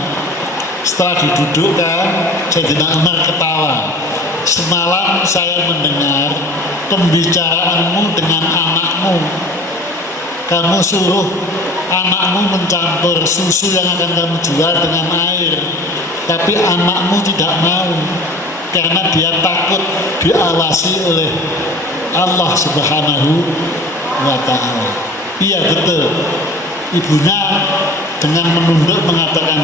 Setelah didudukkan, Sayyidina Umar ketawa. Semalam saya mendengar pembicaraanmu dengan anakmu. Kamu suruh anakmu mencampur susu yang akan kamu jual dengan air, tapi anakmu tidak mau karena dia takut diawasi oleh Allah Subhanahu wa Ta'ala. Iya betul, ibunya dengan menunduk mengatakan,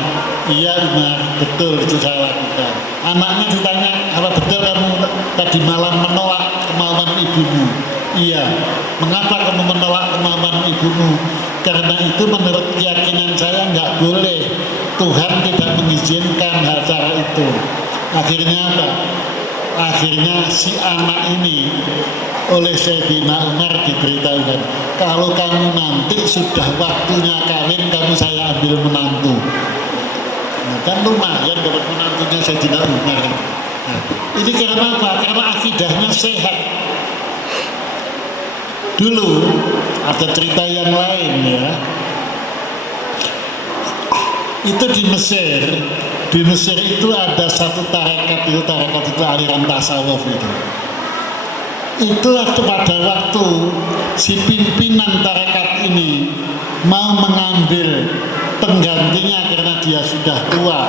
iya Umar, betul itu saya lakukan. Anaknya ditanya, apa betul kamu tadi malam menolak kemauan ibumu? Iya. Mengapa kamu menolak kemauan ibumu? Karena itu menurut keyakinan saya nggak boleh. Tuhan tidak mengizinkan hal cara itu. Akhirnya apa? Akhirnya si anak ini oleh Sayyidina Umar diberitahukan, kalau kamu nanti sudah waktunya kawin, kamu saya ambil menantu. Nah, kan lumayan dapat menantunya Sayyidina Umar. Nah, ini karena apa? Karena akidahnya sehat. Dulu ada cerita yang lain ya. Itu di Mesir. Di Mesir itu ada satu tarekat itu aliran tasawuf itu. Itu pada waktu si pimpinan tarekat ini mau mengambil penggantinya karena dia sudah tua.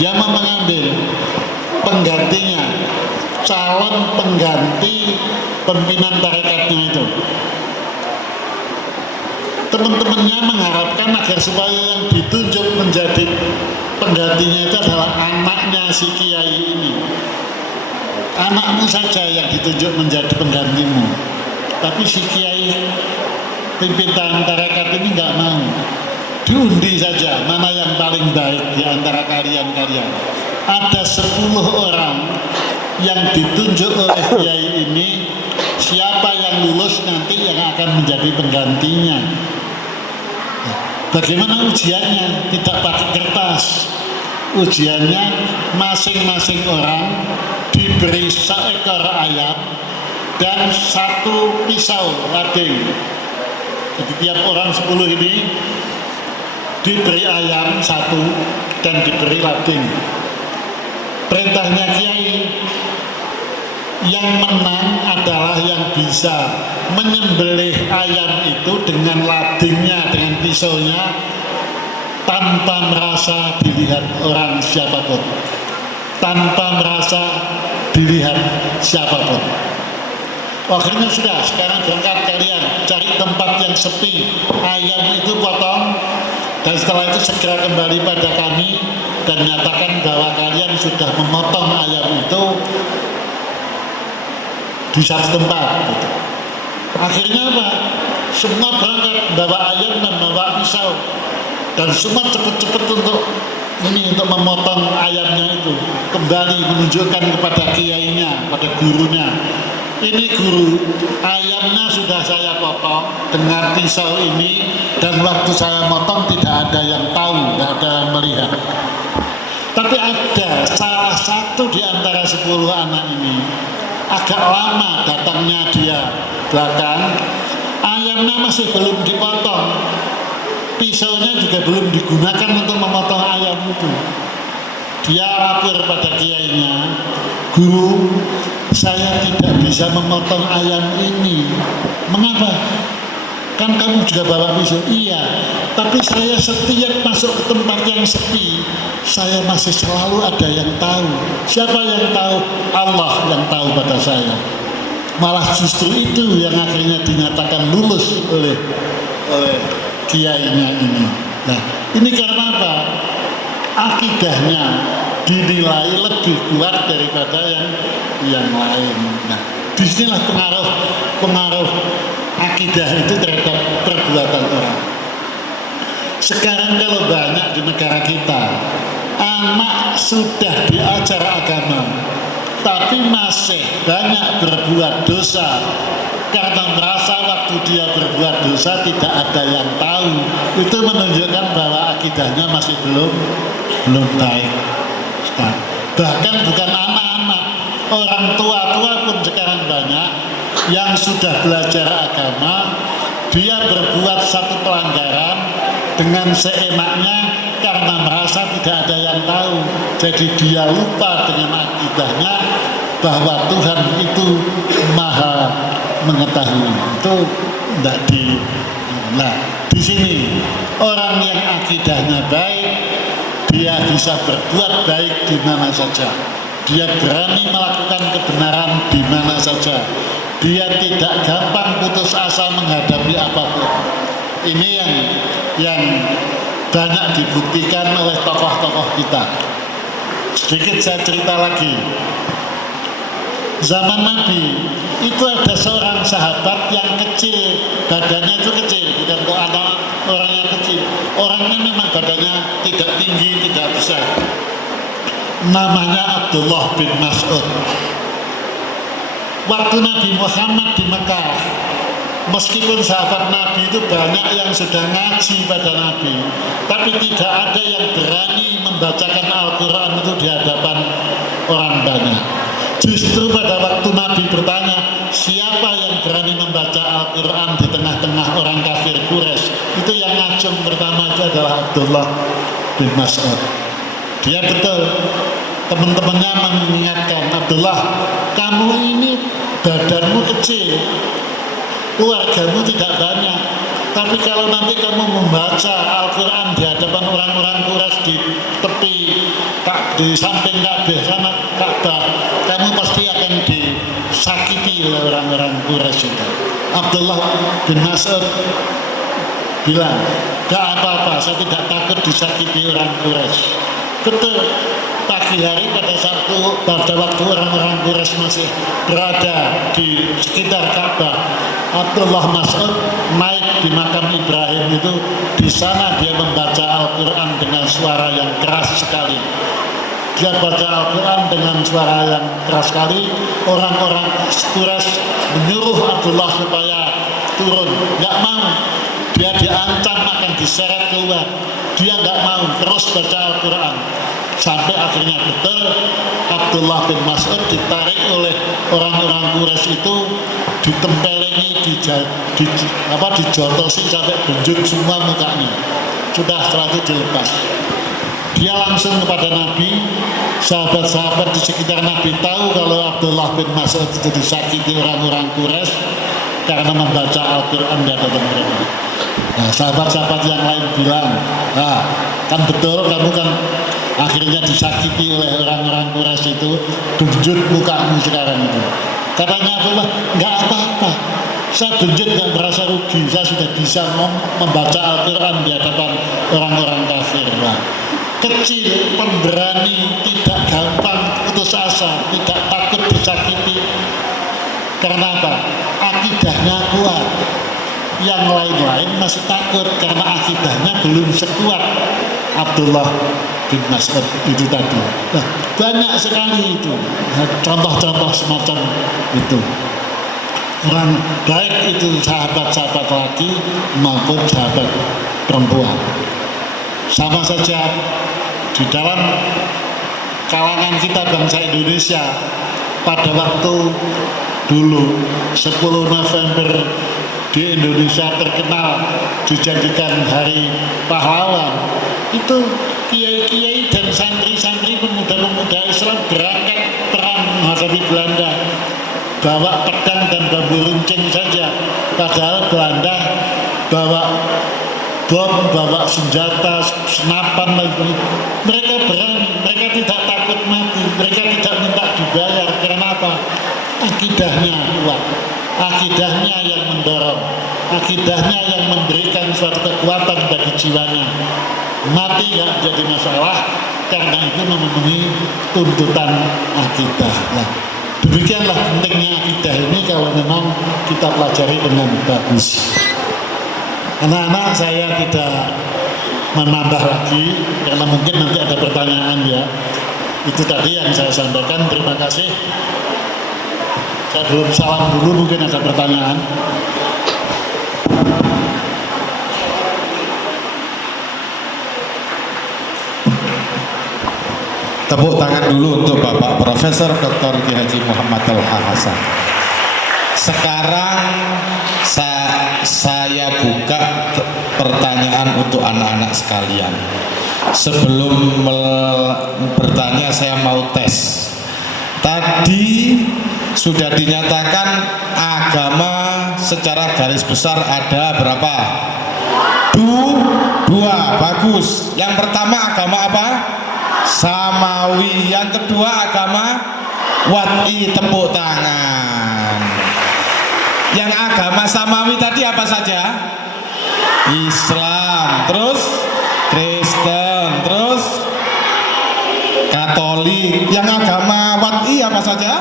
Dia mau mengambil penggantinya, calon pengganti pimpinan tarekatnya itu. Teman-temannya mengharapkan agar supaya yang ditunjuk menjadi penggantinya itu adalah anaknya si kiai ini. Anakmu saja yang ditunjuk menjadi penggantimu. Tapi si kiai pimpinan tarekat ini nggak mau. Diundi saja mana yang paling baik di antara kalian-kalian. Ada 10 orang yang ditunjuk oleh kiai ini, siapa yang lulus nanti yang akan menjadi penggantinya. Bagaimana ujiannya? Tidak pakai kertas. Ujiannya masing-masing orang diberi seekor ayam dan 1 pisau lading. Jadi tiap orang 10 ini diberi ayam 1 dan diberi lading. Perintahnya kiai, yang menang adalah yang bisa menyembelih ayam itu dengan ladingnya, dengan pisaunya, tanpa merasa dilihat orang siapapun, tanpa merasa dilihat siapapun. Akhirnya sudah, sekarang berangkat kalian cari tempat yang sepi, ayam itu potong, dan setelah itu segera kembali pada kami dan nyatakan bahwa kalian sudah memotong ayam itu di satu tempat gitu. Akhirnya apa? Semua berangkat bawa ayam dan bawa pisau, dan semua cepat-cepat untuk memotong ayamnya itu, kembali menunjukkan kepada kiainya, pada gurunya, ini guru, ayamnya sudah saya potong dengan pisau ini, dan waktu saya potong tidak ada yang tahu, tidak ada yang melihat. Tapi ada salah satu di antara 10 anak ini agak lama datangnya dia belakang, ayamnya masih belum dipotong, pisaunya juga belum digunakan untuk memotong ayam itu. Dia lapor pada kiainya, guru, saya tidak bisa memotong ayam ini. Mengapa? Kan kamu juga bawa pisau. Iya, tapi saya setiap masuk ke tempat yang sepi, saya masih selalu ada yang tahu. Siapa yang tahu? Allah yang tahu pada saya. Malah justru itu yang akhirnya dinyatakan lulus oleh kiainya ini. Nah, ini karena apa? Akidahnya dinilai lebih kuat daripada yang lain. Nah, disinilah pengaruh akidah itu terhadap perbuatan orang. Sekarang kalau banyak di negara kita, anak sudah diajar agama, tapi masih banyak berbuat dosa karena merasa waktu dia berbuat dosa tidak ada yang tahu. Itu menunjukkan bahwa akidahnya masih belum baik. Nah, bahkan bukan anak-anak, orang tua-tua pun sekarang banyak yang sudah belajar agama, dia berbuat satu pelanggaran dengan seenaknya karena merasa tidak ada yang tahu. Jadi dia lupa dengan akidahnya bahwa Tuhan itu maha mengetahui. Itu tidak di. Nah, di sini orang yang akidahnya baik, dia bisa berbuat baik di mana saja. Dia berani melakukan kebenaran di mana saja. Dia tidak gampang putus asa menghadapi apapun. Ini yang banyak dibuktikan oleh tokoh-tokoh kita. Sedikit saya cerita lagi. Zaman Nabi itu ada seorang sahabat yang kecil, badannya itu kecil, bukan kok anak orangnya kecil. Orangnya memang badannya tidak tinggi, tidak besar. Namanya Abdullah bin Mas'ud. Waktu Nabi Muhammad di Mekah, meskipun sahabat Nabi itu banyak yang sudah ngaji pada Nabi, tapi tidak ada yang berani membacakan Al-Quran itu di hadapan orang banyak. Justru pada waktu Nabi bertanya, siapa yang berani membaca Al-Quran di tengah-tengah orang kafir Quraisy, itu yang ngacung pertama itu adalah Abdullah bin Mas'ud. Dia betul, teman-temannya mengingatkan, Abdullah, kamu ini badanmu kecil, keluargamu tidak banyak, tapi kalau nanti kamu membaca Al-Quran di hadapan orang-orang Quraisy di tepi, di samping Ka'bah sama Ka'bah, kamu pasti akan disakiti oleh orang-orang Quraisy itu. Abdullah bin Mas'ud bilang, gak apa-apa, saya tidak takut disakiti orang Quraisy. Betul, pagi hari pada waktu orang-orang Quraisy masih berada di sekitar Ka'bah, Abdullah Mas'ud naik di makam Ibrahim itu. Di sana dia membaca Al-Quran dengan suara yang keras sekali. Dia baca Al-Quran dengan suara yang keras sekali. Orang-orang Quraisy menyuruh Abdullah supaya turun, nggak mau. Dia diancam akan diseret keluar. Dia nggak mau, terus baca Al-Quran. Sampai akhirnya betul Abdullah bin Mas'ud ditarik oleh orang-orang Quraisy itu, ditempelengi, dijotosi sampai benjut semua mukanya. Sudah setelah itu dilepas. Dia langsung kepada Nabi, sahabat-sahabat di sekitar Nabi tahu kalau Abdullah bin Mas'ud itu disakiti orang-orang Quraisy karena membaca Al-Quran di hadapan mereka. Nah, sahabat-sahabat yang lain bilang, nah, kan betul kamu kan akhirnya disakiti oleh orang-orang Quraisy itu, tunjuk mukamu sekarang itu. Katanya Abdullah, nggak apa-apa, saya tunjuk nggak merasa rugi, saya sudah bisa membaca Al-Quran di hadapan orang-orang kafir. Nah, kecil, pemberani, tidak gampang putus asa, tidak takut disakiti. Karena apa? Akidahnya kuat. Yang lain-lain masih takut karena akidahnya belum sekuat Abdullah bin Mas'ud itu tadi. Nah, banyak sekali itu contoh-contoh semacam itu. Orang baik itu sahabat-sahabat laki maupun sahabat perempuan. Sama saja di dalam kalangan kita bangsa Indonesia pada waktu dulu 10 November di Indonesia terkenal dijadikan hari pahlawan, itu kiai-kiai dan santri-santri pemuda-pemuda Islam berangkat perang menghadapi Belanda, bawa pedang dan bambu runcing saja, padahal Belanda bawa bom, bawa senjata, senapan, mereka berani, mereka tidak takut mati, mereka tidak minta dibayar. Karena apa? Akidahnya kuat, akidahnya yang mendorong, akidahnya yang memberikan suatu kekuatan bagi jiwanya. Mati nggak jadi masalah karena itu memenuhi tuntutan akidah. Nah, demikianlah pentingnya akidah ini kalau memang kita pelajari dengan bagus. Anak-anak, saya tidak menambah lagi karena mungkin nanti ada pertanyaan ya. Itu tadi yang saya sampaikan. Terima kasih. Saya belum salam dulu, mungkin ada pertanyaan. Tepuk tangan dulu untuk Bapak Profesor Dr. Kiai Haji Muhammad Tolha Hasan. Sekarang saya buka pertanyaan untuk anak-anak sekalian. Sebelum bertanya, saya mau tes. Tadi sudah dinyatakan agama secara garis besar ada berapa? Dua. Bagus. Yang pertama agama apa? Samawi. Yang kedua agama Wad'i. Tepuk tangan. Yang agama samawi tadi apa saja? Islam, terus Kristen, terus Katolik. Yang agama Wad'i apa saja?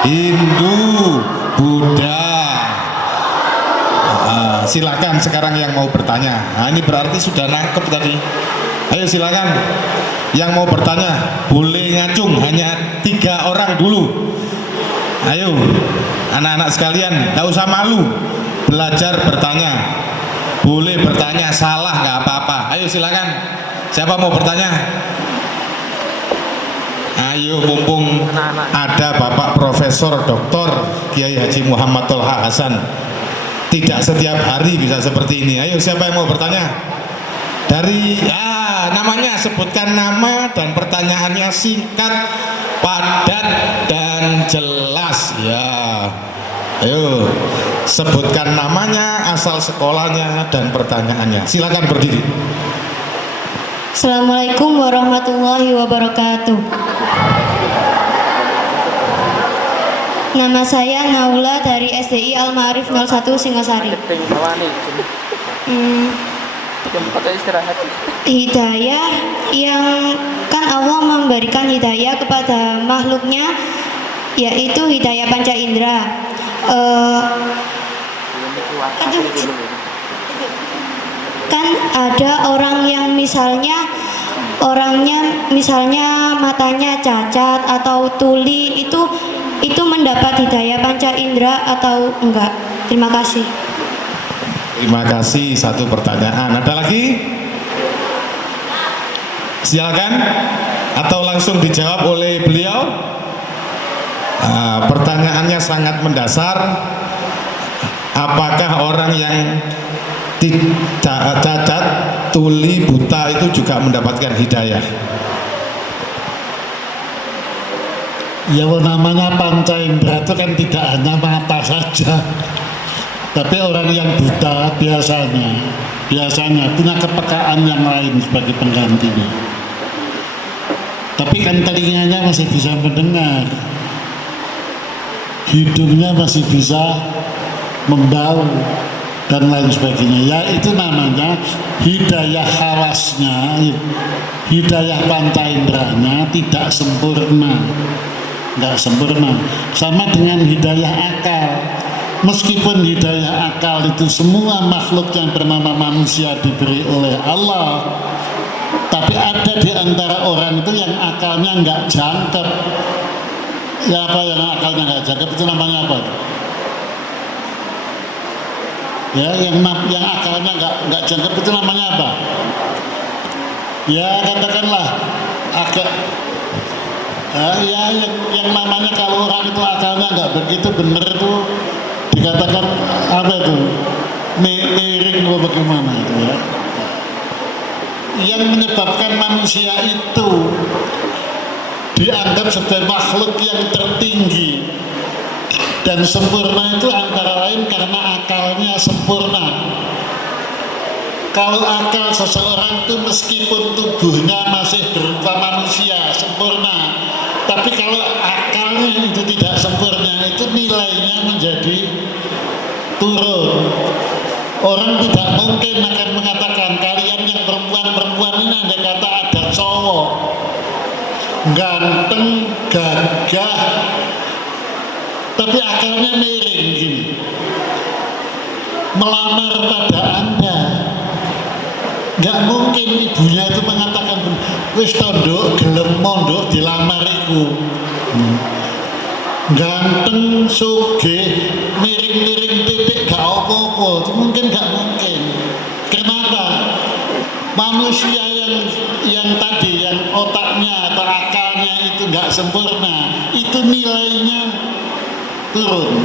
Hindu, Buddha. Silakan sekarang yang mau bertanya. Nah, ini berarti sudah nangkep tadi. Ayo silakan. Yang mau bertanya boleh ngacung, hanya 3 orang dulu. Ayo, anak-anak sekalian, gak usah malu, belajar bertanya. Boleh bertanya, salah nggak apa-apa. Ayo silakan. Siapa mau bertanya? Ayo, mumpung ada Bapak Profesor Dr. Kiai Haji Muhammad Tolha Hasan. Tidak setiap hari bisa seperti ini. Ayo, siapa yang mau bertanya? Dari namanya, sebutkan nama dan pertanyaannya singkat, padat dan jelas ya. Ayo, sebutkan namanya, asal sekolahnya dan pertanyaannya. Silakan berdiri. Assalamualaikum warahmatullahi wabarakatuh. Nama saya Naula dari SDI Al-Ma'arif 01 Singosari. Hidayah yang kan Allah memberikan hidayah kepada makhluknya, yaitu hidayah panca indera. Kan ada orang yang misalnya matanya cacat atau tuli, itu mendapat hidayah panca indera atau enggak? Terima kasih. Terima kasih. Satu pertanyaan. Ada lagi? Silakan. Atau langsung dijawab oleh beliau? Pertanyaannya sangat mendasar. Apakah orang yang cacat, tuli, buta itu juga mendapatkan hidayah? Ya namanya panca indera itu kan tidak hanya mata saja, tapi orang yang buta biasanya punya kepekaan yang lain sebagai penggantinya. Tapi kan telinganya masih bisa mendengar, hidungnya masih bisa membau dan lain sebagainya. Ya itu namanya hidayah hawasnya, hidayah panca inderanya tidak sempurna. Nggak sempurna. Sama dengan hidayah akal. Meskipun hidayah akal itu semua makhluk yang bernama manusia diberi oleh Allah, tapi ada di antara orang itu yang akalnya nggak jangkep. Ya apa yang akalnya nggak jangkep itu namanya apa? Ya yang akalnya nggak jangkep itu namanya apa? Ya katakanlah agak ya yang namanya kalau orang itu akalnya nggak begitu bener itu dikatakan apa itu miring atau bagaimana itu ya. Yang menyebabkan manusia itu dianggap sebagai makhluk yang tertinggi dan sempurna itu antara lain karena akalnya sempurna. Kalau akal seseorang itu meskipun tubuhnya masih berupa manusia sempurna, tapi kalau akalnya itu tidak sempurna, itu nilainya menjadi turun. Orang tidak mungkin akan mengatakan kalian yang perempuan ini andai kata ada cowok ganteng, gagah, tapi akalnya miring gini, melamar pada Anda. Nggak mungkin ibunya itu mengatakan wis tondok gelem mondok dilamariku, ganteng sugih miring-miring titik gak apa-apa, itu mungkin gak mungkin. Kenapa? Manusia yang tadi yang otaknya atau akalnya itu gak sempurna, itu nilainya turun,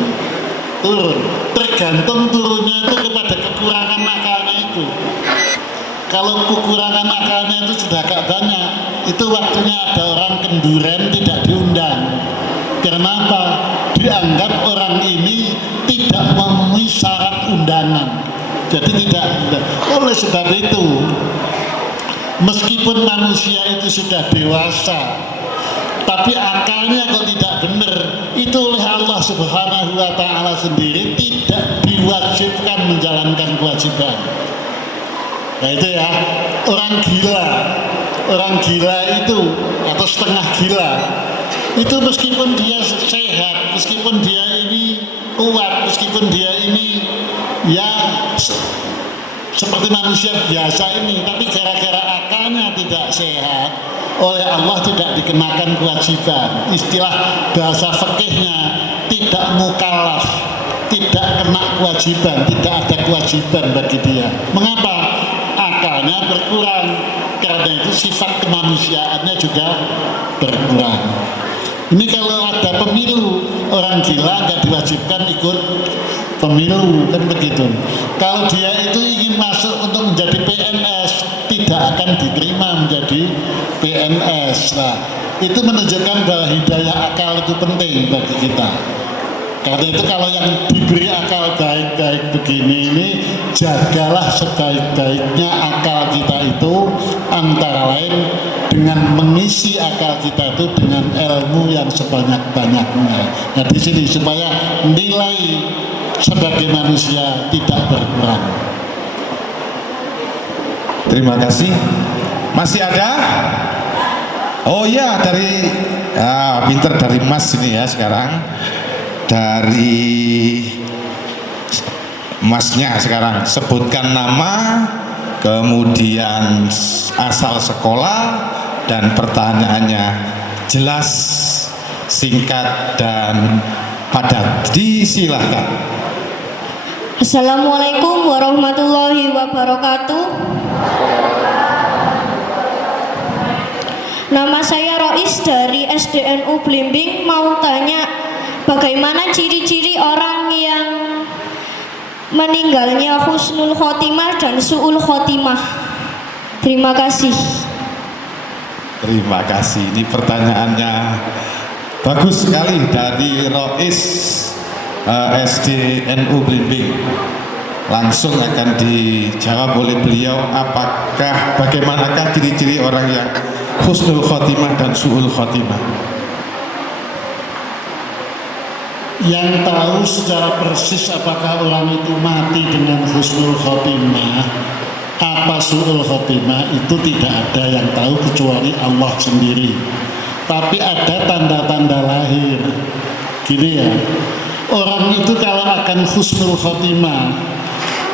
tergantung turunnya itu kepada kekurangan akalnya itu. Kalau kekurangan akalnya itu sudah agak banyak, itu waktunya ada orang kenduren tidak diundang. Kenapa? Dianggap orang ini tidak memenuhi syarat undangan. Jadi tidak. Oleh sebab itu, meskipun manusia itu sudah dewasa, tapi akalnya kok tidak benar, itu oleh Allah Subhanahu wa Ta'ala sendiri tidak diwajibkan menjalankan kewajiban. Nah itu ya, orang gila itu atau setengah gila itu meskipun dia sehat, meskipun dia ini kuat, meskipun dia ini ya seperti manusia biasa ini, tapi gara-gara akalnya tidak sehat, oleh Allah tidak dikenakan kewajiban. Istilah bahasa fikihnya tidak mukallaf, tidak kena kewajiban, tidak ada kewajiban bagi dia. Mengapa? Akalnya berkurang, karena itu sifat kemanusiaannya juga berkurang. Ini kalau ada pemilu, orang gila nggak diwajibkan ikut pemilu, kan begitu. Kalau dia itu ingin masuk untuk menjadi PNS, tidak akan diterima menjadi PNS. Nah, itu menunjukkan bahwa hidayah akal itu penting bagi kita. Karena itu kalau yang diberi akal baik-baik begini ini, jagalah sebaik-baiknya akal kita itu, antara lain dengan mengisi akal kita itu dengan ilmu yang sebanyak-banyaknya. Nah di sini supaya nilai sebagai manusia tidak berkurang. Terima kasih. Masih ada? Oh ya, dari pinter dari Mas ini ya sekarang. Dari Masnya sekarang sebutkan nama, kemudian asal sekolah, dan pertanyaannya jelas, singkat, dan padat. Disilahkan. Assalamualaikum warahmatullahi wabarakatuh. Nama saya Rois dari SDNU Blimbing. Mau tanya, bagaimana ciri-ciri orang yang meninggalnya husnul khotimah dan su'ul khotimah? Terima kasih. Terima kasih. Ini pertanyaannya Bagus sekali dari Rois SDNU Blimbing. Langsung akan dijawab oleh beliau, bagaimanakah ciri-ciri orang yang husnul khotimah dan su'ul khotimah. Yang tahu secara persis apakah orang itu mati dengan husnul khotimah apa su'ul khotimah itu tidak ada yang tahu kecuali Allah sendiri. Tapi ada tanda-tanda lahir. Gini ya, orang itu kalau akan husnul khotimah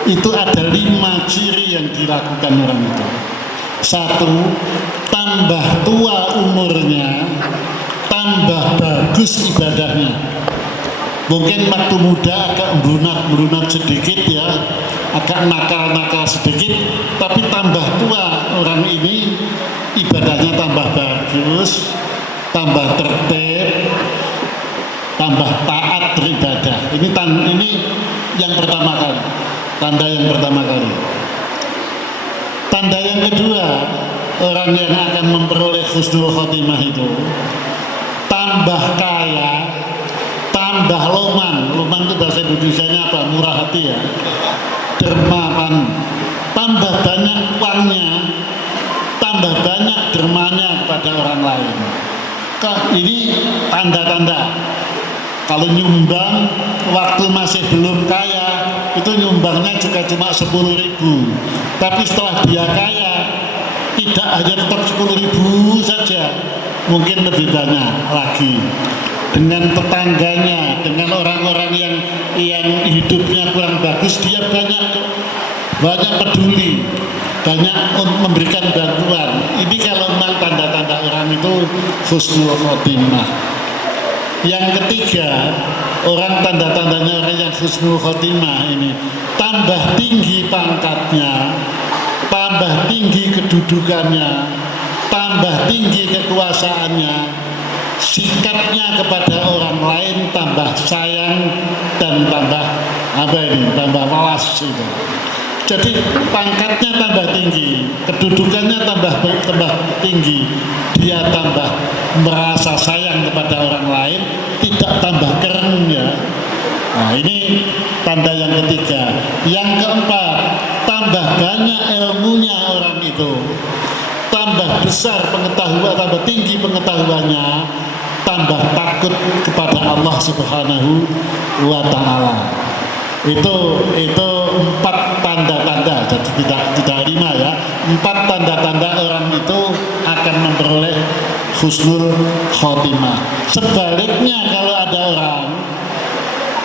itu ada 5 ciri yang dilakukan orang itu. 1, tambah tua umurnya, tambah bagus ibadahnya. Mungkin waktu muda agak berunat sedikit ya, agak nakal sedikit, tapi tambah tua orang ini ibadahnya tambah bagus, tambah tertib, tambah taat beribadah. Ini yang pertama kali. Tanda yang pertama kali. Tanda yang kedua, orang yang akan memperoleh husnul khotimah itu tambah kaya, tambah loman. Loman itu bahasa Indonesianya apa? Murah hati ya. Dermawan. Tambah banyak uangnya, tambah banyak dermanya kepada orang lain. Ini tanda-tanda. Kalau nyumbang waktu masih belum kaya, itu nyumbangnya juga cuma 10.000. Tapi setelah dia kaya, tidak hanya tetap 10.000 saja, mungkin lebih banyak lagi. Dengan tetangganya, dengan orang-orang yang hidupnya kurang bagus, dia banyak peduli, banyak memberikan bantuan. Ini kalau memang tanda-tanda orang itu husnul khotimah. Yang ketiga, orang tanda-tandanya orang yang husnul khotimah ini tambah tinggi pangkatnya, tambah tinggi kedudukannya, tambah tinggi kekuasaannya, sikapnya kepada orang lain tambah sayang dan tambah tambah malas itu. Jadi pangkatnya tambah tinggi, kedudukannya tambah tinggi, dia tambah merasa sayang kepada orang lain, tidak tambah keren ya. Nah ini tanda yang ketiga. Yang keempat, tambah banyak ilmunya orang itu, tambah besar pengetahuan, tambah tinggi pengetahuannya, tambah takut kepada Allah Subhanahu wa Ta'ala. Itu 4 tanda-tanda, jadi tidak 5 ya. 4 tanda-tanda orang itu akan memperoleh husnul khotimah. Sebaliknya kalau ada orang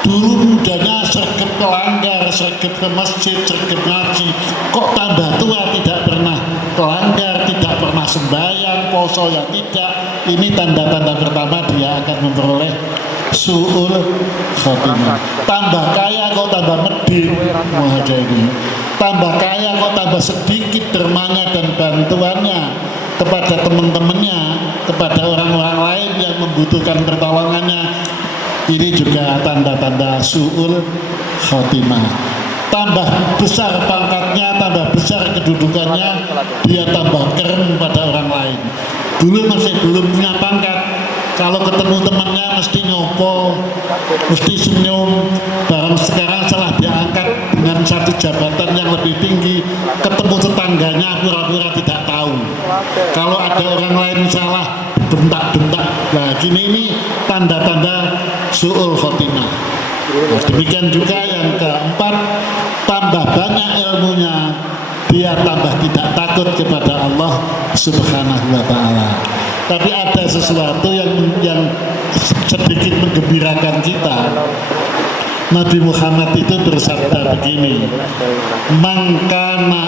dulu mudanya sergap pelanggar, sergap ke masjid, sergap ngaji, kok tambah tua tidak pernah pelanggar, tidak pernah sembahyang, poso ya tidak. Ini tanda-tanda pertama dia akan memperoleh su'ul khotimah. Tambah kaya kok tambah medit, tambah kaya kok tambah sedikit dermanya dan bantuannya kepada teman-temannya, kepada orang-orang lain yang membutuhkan pertolongannya. Ini juga tanda-tanda su'ul khotimah. Tambah besar pangkatnya, tambah besar kedudukannya, dia tambah keren pada orang lain. Dulu masih belum punya pangkat, kalau ketemu temannya mesti nyopo, mesti senyum. Barang sekarang setelah diangkat dengan satu jabatan yang lebih tinggi, ketemu tetangganya pura-pura tidak tahu. Kalau ada orang lain salah, bentak-bentak. Nah gini, ini tanda-tanda su'ul khotimah. Nah, demikian juga yang keempat, tambah banyak ilmunya, dia tambah tidak takut kepada Allah Subhanahu wa Ta'ala. Tapi ada sesuatu yang sedikit menggembirakan kita. Nabi Muhammad itu bersabda begini, "Man kana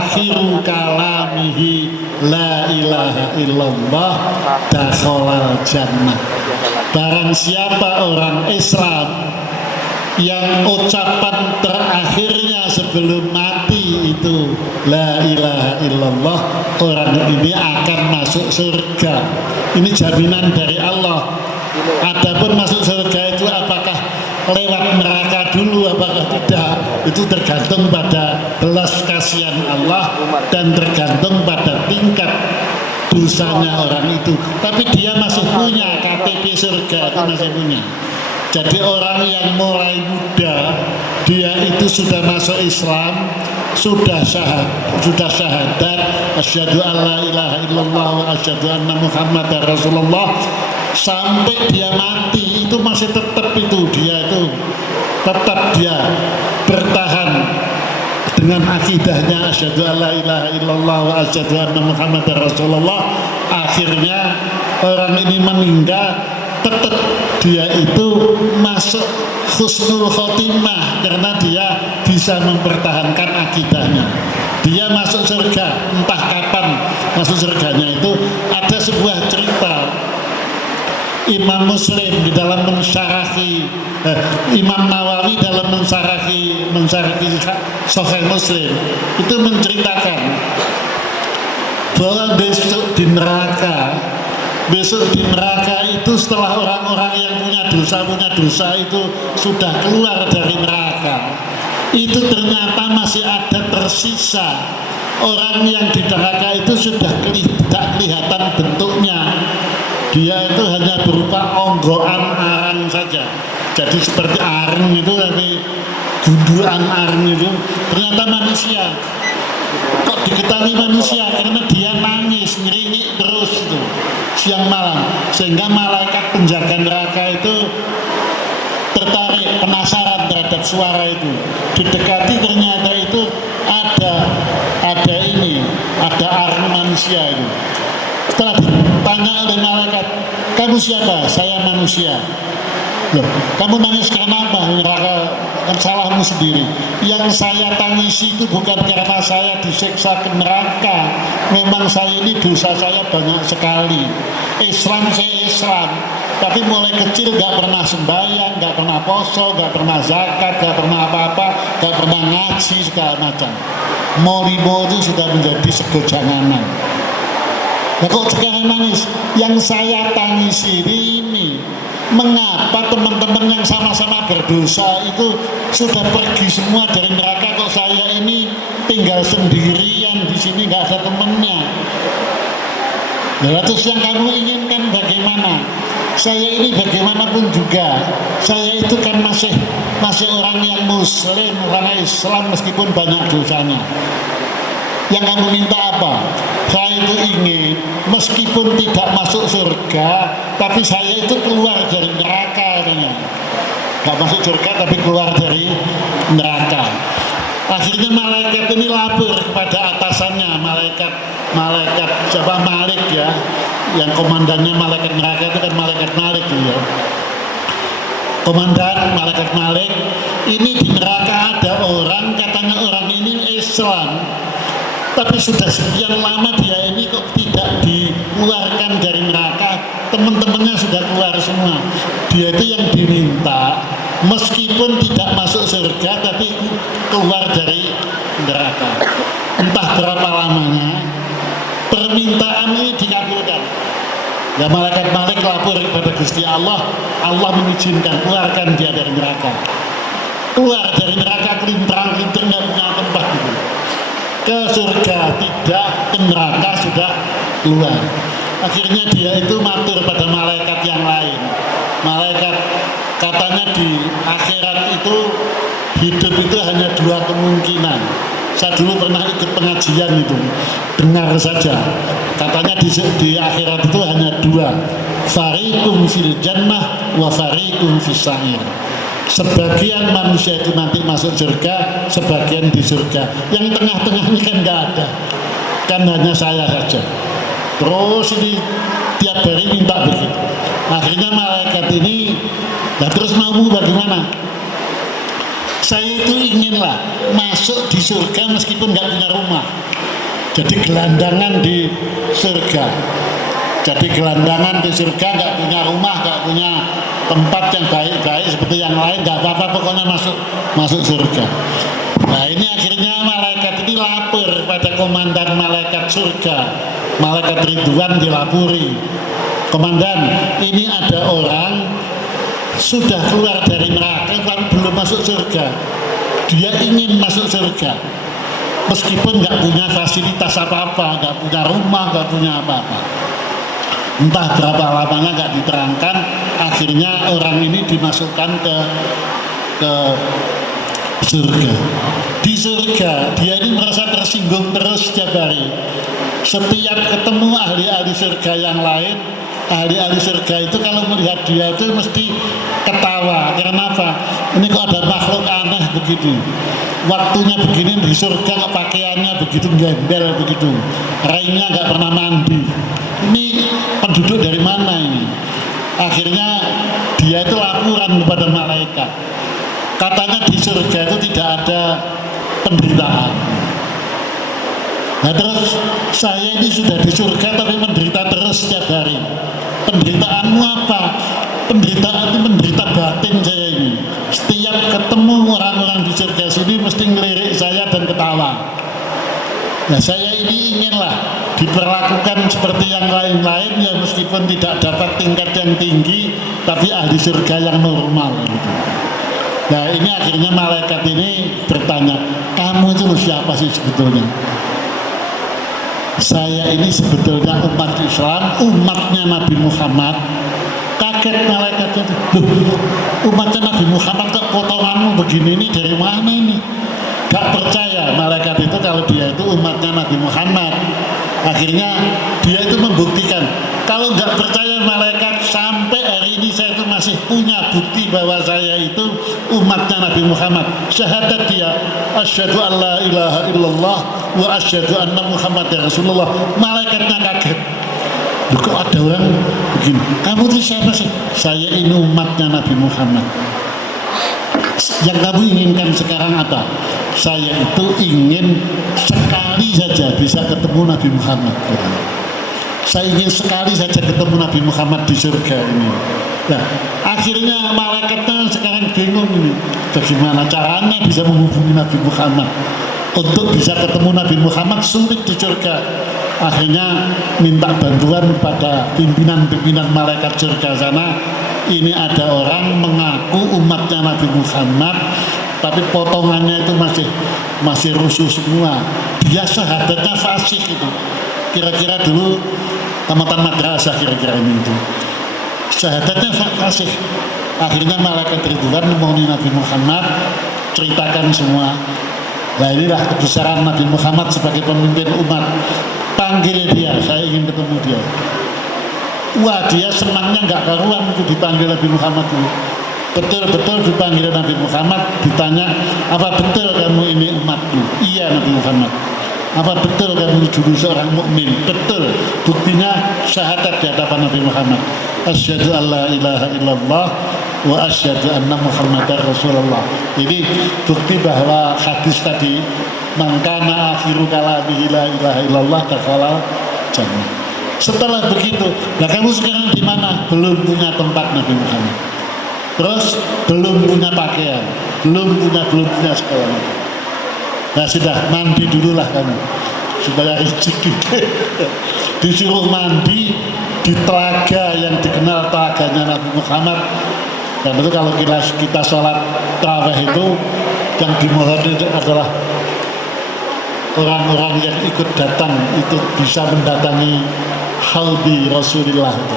akhiru kalamihi la ilaha illallah dakhalal jannah." Barang siapa orang Islam yang ucapan terakhirnya sebelum mati itu la ilaha illallah, orang ini akan masuk surga. Ini jaminan dari Allah. Adapun masuk surga itu apakah lewat neraka dulu apakah tidak, itu tergantung pada belas kasihan Allah dan tergantung pada tingkat dosanya orang itu, tapi dia masih punya KTP surga, itu masih punya. Jadi orang yang mulai muda, dia itu sudah masuk Islam, sudah syahadat, asyhadu alla ilaha illallah wa asyhadu anna muhammadar rasulullah, sampai dia mati itu masih tetap dia bertahan dengan akidahnya asyhadu alla ilaha illallah wa asyhadu anna muhammadar rasulullah. Akhirnya orang ini meninggal, tetap dia itu masuk husnul khotimah karena dia bisa mempertahankan akidahnya. Dia masuk surga, entah kapan masuk surganya. Itu ada sebuah cerita Imam Muslim di dalam mensyarahi Imam Nawawi dalam mensyarahi Sahih Muslim itu menceritakan bahwa besok di neraka itu setelah orang-orang yang punya dosa itu sudah keluar dari neraka, itu ternyata masih ada tersisa orang yang di neraka itu sudah tidak kelihatan bentuknya. Dia itu hanya berupa onggoan arang saja. Jadi seperti arang itu, tapi gundukan arang itu ternyata manusia. Kok diketahui manusia? Karena dia nangis, ngeringik terus itu siang malam, sehingga malaikat penjaga neraka itu tertarik, penasaran terhadap suara itu. Didekati, ternyata itu ada arang manusia itu. Setelah ditanya oleh malaikat, kamu siapa? Saya manusia. Loh, kamu nangis karena apa? Neraka, kan salahmu sendiri. Yang saya tangisi itu bukan karena saya disiksa ke neraka. Memang saya ini dosa saya banyak sekali. Islam saya Islam, tapi mulai kecil gak pernah sembahyang, gak pernah poso, gak pernah zakat, gak pernah apa-apa, gak pernah ngaji segala macam. Molimo itu sudah menjadi segojanganan. Nah, kok sekarang nangis? Yang saya tangisi ini, mengapa teman-teman yang sama-sama berdosa itu sudah pergi semua dari neraka, kok saya ini tinggal sendirian di sini, nggak ada temennya. Nah, terus yang kamu inginkan bagaimana? Saya ini bagaimanapun juga, saya itu kan masih orang yang Muslim, orang Islam meskipun banyak dosanya. Yang kamu minta apa? Saya itu ingin meskipun tidak masuk surga, tapi saya itu keluar dari neraka katanya. Gak masuk surga tapi keluar dari neraka. Akhirnya malaikat ini lapor kepada atasannya, malaikat siapa, Malik ya, yang komandannya malaikat neraka itu kan malaikat Malik ya. Komandan malaikat Malik, ini di neraka ada orang, katanya orang ini Islam, tapi sudah sekian lama dia ini kok tidak dikeluarkan dari neraka, teman-temannya sudah keluar semua. Dia itu yang diminta meskipun tidak masuk surga tapi keluar dari neraka. Entah berapa lamanya permintaan ini dikabulkan. Ya, malaikat Malik lapor kepada Gusti Allah, Allah mengizinkan, keluarkan dia dari neraka. Keluar dari neraka, kelintang-kelinting, nggak punya tempat gitu. Ke surga tidak, ke neraka sudah keluar. Akhirnya dia itu matur pada malaikat yang lain. Malaikat katanya di akhirat itu hidup itu hanya dua kemungkinan. Saya dulu pernah ikut pengajian itu, dengar saja. Katanya di akhirat itu hanya dua, fariqum fil jannah wa fariqum fis sa'ir. Sebagian manusia itu nanti masuk surga, sebagian di surga. Yang tengah-tengah ini kan nggak ada, kan hanya saya saja. Terus ini tiap hari minta begitu. Akhirnya malaikat ini, nah terus maumu bagaimana? Saya itu inginlah masuk di surga meskipun nggak punya rumah. Jadi gelandangan di surga. Jadi gelandangan di surga, nggak punya rumah, nggak punya tempat yang baik-baik seperti yang lain, nggak apa-apa, pokoknya masuk surga. Nah ini akhirnya malaikat ini lapor pada komandan malaikat surga, malaikat Ridwan, dilapuri, komandan, ini ada orang sudah keluar dari neraka tapi belum masuk surga, dia ingin masuk surga. meskipun nggak punya fasilitas apa-apa, nggak punya rumah, nggak punya apa-apa. Entah berapa lamanya nggak diterangkan, akhirnya orang ini dimasukkan ke surga. Di surga dia ini merasa tersinggung terus setiap hari. Setiap ketemu ahli-ahli surga yang lain, ahli-ahli surga itu kalau melihat dia itu mesti ketawa. Karena apa? Ini kok ada makhluk aneh begitu. Waktunya begini di surga, pakaiannya begitu gembel begitu, rainya nggak pernah mandi. Ini penduduk dari mana ini? Akhirnya dia itu laporan kepada malaikat. Katanya di surga itu tidak ada penderitaan. Nah terus saya ini sudah di surga tapi menderita terus setiap hari. Penderitaanmu apa? Penderitaan itu menderita batin saya ini. Setiap ketemu orang-orang di surga sini mesti ngelirik saya dan ketawa. Nah saya ini inginlah diperlakukan seperti yang lain-lain, ya meskipun tidak dapat tingkat yang tinggi tapi ahli surga yang normal gitu. Nah ini akhirnya malaikat ini bertanya, kamu itu siapa sih sebetulnya? Saya ini sebetulnya umat Islam, umatnya Nabi Muhammad. Kaget malaikatnya, loh umatnya Nabi Muhammad kok potonganmu begini, ini dari mana ini? Gak percaya malaikat itu kalau dia itu umatnya Nabi Muhammad. Akhirnya dia itu membuktikan. Kalau nggak percaya malaikat, sampai hari ini saya itu masih punya bukti bahwa saya itu umatnya Nabi Muhammad. Syahadat dia, asyhadu an la ilaha illallah wa asyhadu anna Muhammadar Rasulullah. Malaikatnya kaget. Loh, kok ada orang begini? Kamu itu siapa sih? Saya ini umatnya Nabi Muhammad. Yang kamu inginkan sekarang apa? Saya itu ingin sekali saja bisa ketemu Nabi Muhammad. Saya ingin sekali saja ketemu Nabi Muhammad di surga ini. Nah, akhirnya malaikatnya sekarang bingung ini. Bagaimana caranya bisa menghubungi Nabi Muhammad? Untuk bisa ketemu Nabi Muhammad sulit di surga. Akhirnya minta bantuan kepada pimpinan-pimpinan malaikat surga sana. Ini ada orang mengaku umatnya Nabi Muhammad, tapi potongannya itu masih rusuh semua. Dia syahadatnya fasih itu. Kira-kira dulu tamatan madrasah kira-kira ini itu. Syahadatnya fasih. Akhirnya malaikat Ridwan memohon Nabi Muhammad, ceritakan semua. Nah inilah kebesaran Nabi Muhammad sebagai pemimpin umat. Panggil dia, saya ingin ketemu dia. Wah dia senangnya nggak karuan itu dipanggil Nabi Muhammad itu. Betul-betul dipanggil Nabi Muhammad, ditanya, apa betul kamu ini umatku? Iya Nabi Muhammad. Apa betul kamu dulu seorang mukmin? Betul. Buktinya syahadat di hadapan Nabi Muhammad. Asyhadu an la ilaha illallah wa asyhadu anna Muhammadar Rasulullah. Jadi bukti bahwa hadis tadi, man kana akhiru kalamihi la ilaha illallah dakhala jannah. Setelah begitu, nah kamu sekarang di mana? Belum punya tempat Nabi Muhammad. Terus belum punya pakaian, belum punya sekolah. Nah sudah mandi dululah kamu supaya rezeki. Disuruh mandi di telaga yang dikenal telaganya Nabi Muhammad. Dan itu kalau kita sholat tarawih itu yang dimohon itu adalah orang-orang yang ikut datang itu bisa mendatangi haudi Rasulullah itu.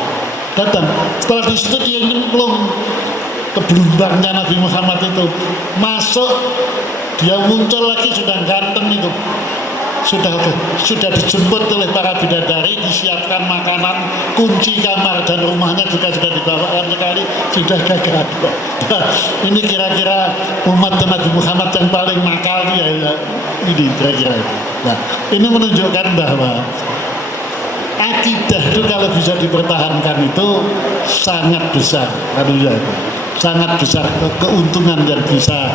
Datang. Setelah di situ dia nyemplung ke belumbangnya Nabi Muhammad itu, masuk, dia muncul lagi sudah ganteng itu, sudah dijemput oleh para bidadari, disiapkan makanan, kunci kamar dan rumahnya juga sudah dibawakan sekali, sudah gagah. Nah, ini kira-kira umat Nabi Muhammad yang paling nakal ya, ini kira-kira itu. Nah, ini menunjukkan bahwa akidah itu kalau bisa dipertahankan itu sangat besar, sangat besar keuntungan yang bisa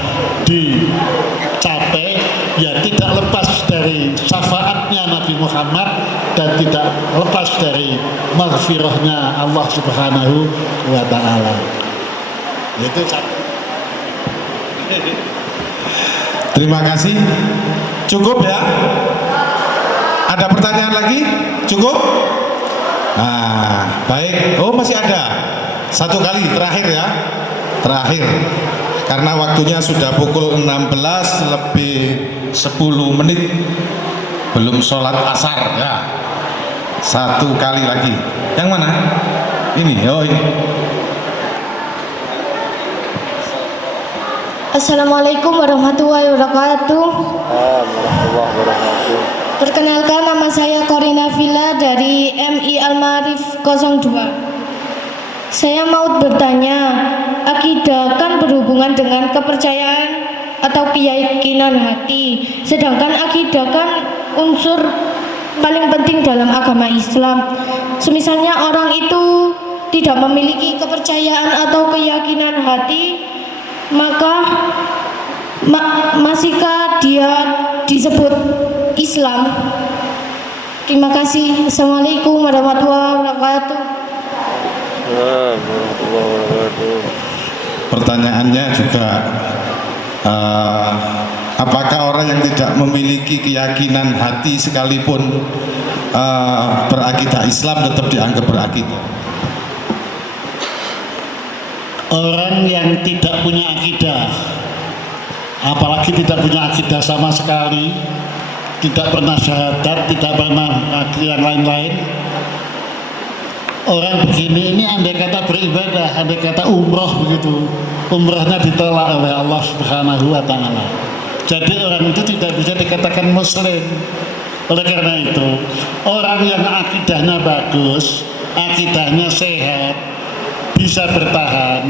dicapai, ya tidak lepas dari syafaatnya Nabi Muhammad dan tidak lepas dari maghfirahnya Allah Subhanahu wa ta'ala. Itu satu. Terima kasih. Cukup ya? Ada pertanyaan lagi? Cukup? Nah, baik. Oh, masih ada. Satu kali terakhir ya. Terakhir. karena waktunya sudah pukul 16:10, belum sholat asar ya. Satu kali lagi. Yang mana? Ini, oh ini. Assalamualaikum warahmatullahi wabarakatuh. Warahmatullahi wabarakatuh. Perkenalkan, nama saya Korina Villa dari MI Al-Ma'arif 02. Saya mau bertanya, akidah kan berhubungan dengan kepercayaan atau keyakinan hati, sedangkan akidah kan unsur paling penting dalam agama Islam. Semisalnya orang itu tidak memiliki kepercayaan atau keyakinan hati, maka masihkah dia disebut Islam? Terima kasih. Assalamualaikum warahmatullahi wabarakatuh. Warahmatullahi wabarakatuh. Pertanyaannya juga apakah orang yang tidak memiliki keyakinan hati sekalipun berakidah Islam tetap dianggap berakidah? Orang yang tidak punya akidah, apalagi tidak punya akidah sama sekali, tidak pernah syahadat, tidak pernah yang lain-lain, orang begini ini andai kata beribadah, andai kata umroh begitu, umrohnya ditolak oleh Allah Subhanahu wa Ta'ala. Jadi orang itu tidak bisa dikatakan muslim. Oleh karena itu, orang yang akidahnya bagus, akidahnya sehat, bisa bertahan,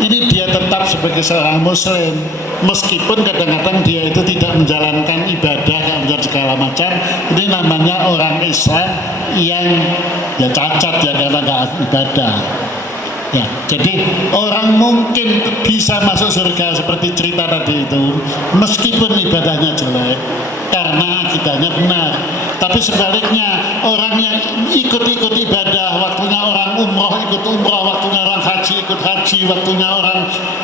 ini dia tetap sebagai seorang muslim, meskipun kadang-kadang dia itu tidak menjalankan ibadah dan segala macam. Ini namanya orang Islam yang ya cacat ya karena nggak ibadah ya. Jadi orang mungkin bisa masuk surga seperti cerita tadi itu meskipun ibadahnya jelek karena akidahnya benar. Tapi sebaliknya, orang yang ikut-ikut ibadah, waktunya orang umroh ikut umroh, waktunya orang haji ikut haji, waktunya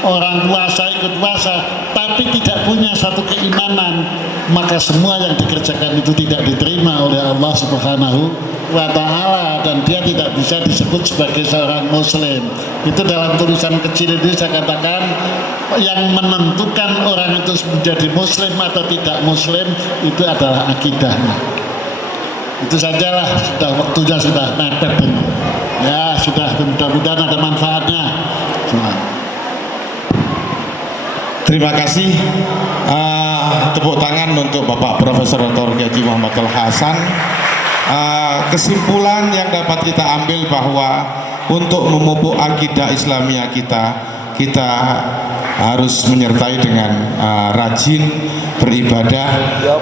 orang puasa ikut puasa, tapi tidak punya satu keimanan, maka semua yang dikerjakan itu tidak diterima oleh Allah Subhanahu wa Ta'ala, dan dia tidak bisa disebut sebagai seorang muslim. Itu dalam tulisan kecil ini saya katakan, yang menentukan orang itu menjadi muslim atau tidak muslim itu adalah akidahnya. Itu sajalah, sudah waktunya sudah mepet ini. Ya sudah, mudah-mudahan ada manfaatnya. Terima kasih. Tepuk tangan untuk Bapak Profesor Dr. Haji Muhammad Al Hasan. Kesimpulan yang dapat kita ambil bahwa untuk memupuk akidah Islamiyah kita harus menyertai dengan rajin beribadah,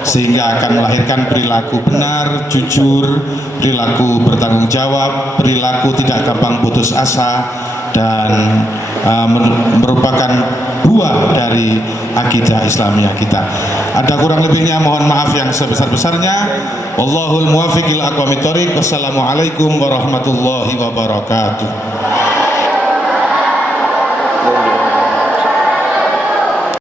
sehingga akan melahirkan perilaku benar, jujur, perilaku bertanggung jawab, perilaku tidak gampang putus asa, dan merupakan buah dari akidah Islamiyah kita. Ada kurang lebihnya mohon maaf yang sebesar-besarnya. Wallahul muwaffiq ila aqwamit thoriq. Wassalamualaikum warahmatullahi wabarakatuh.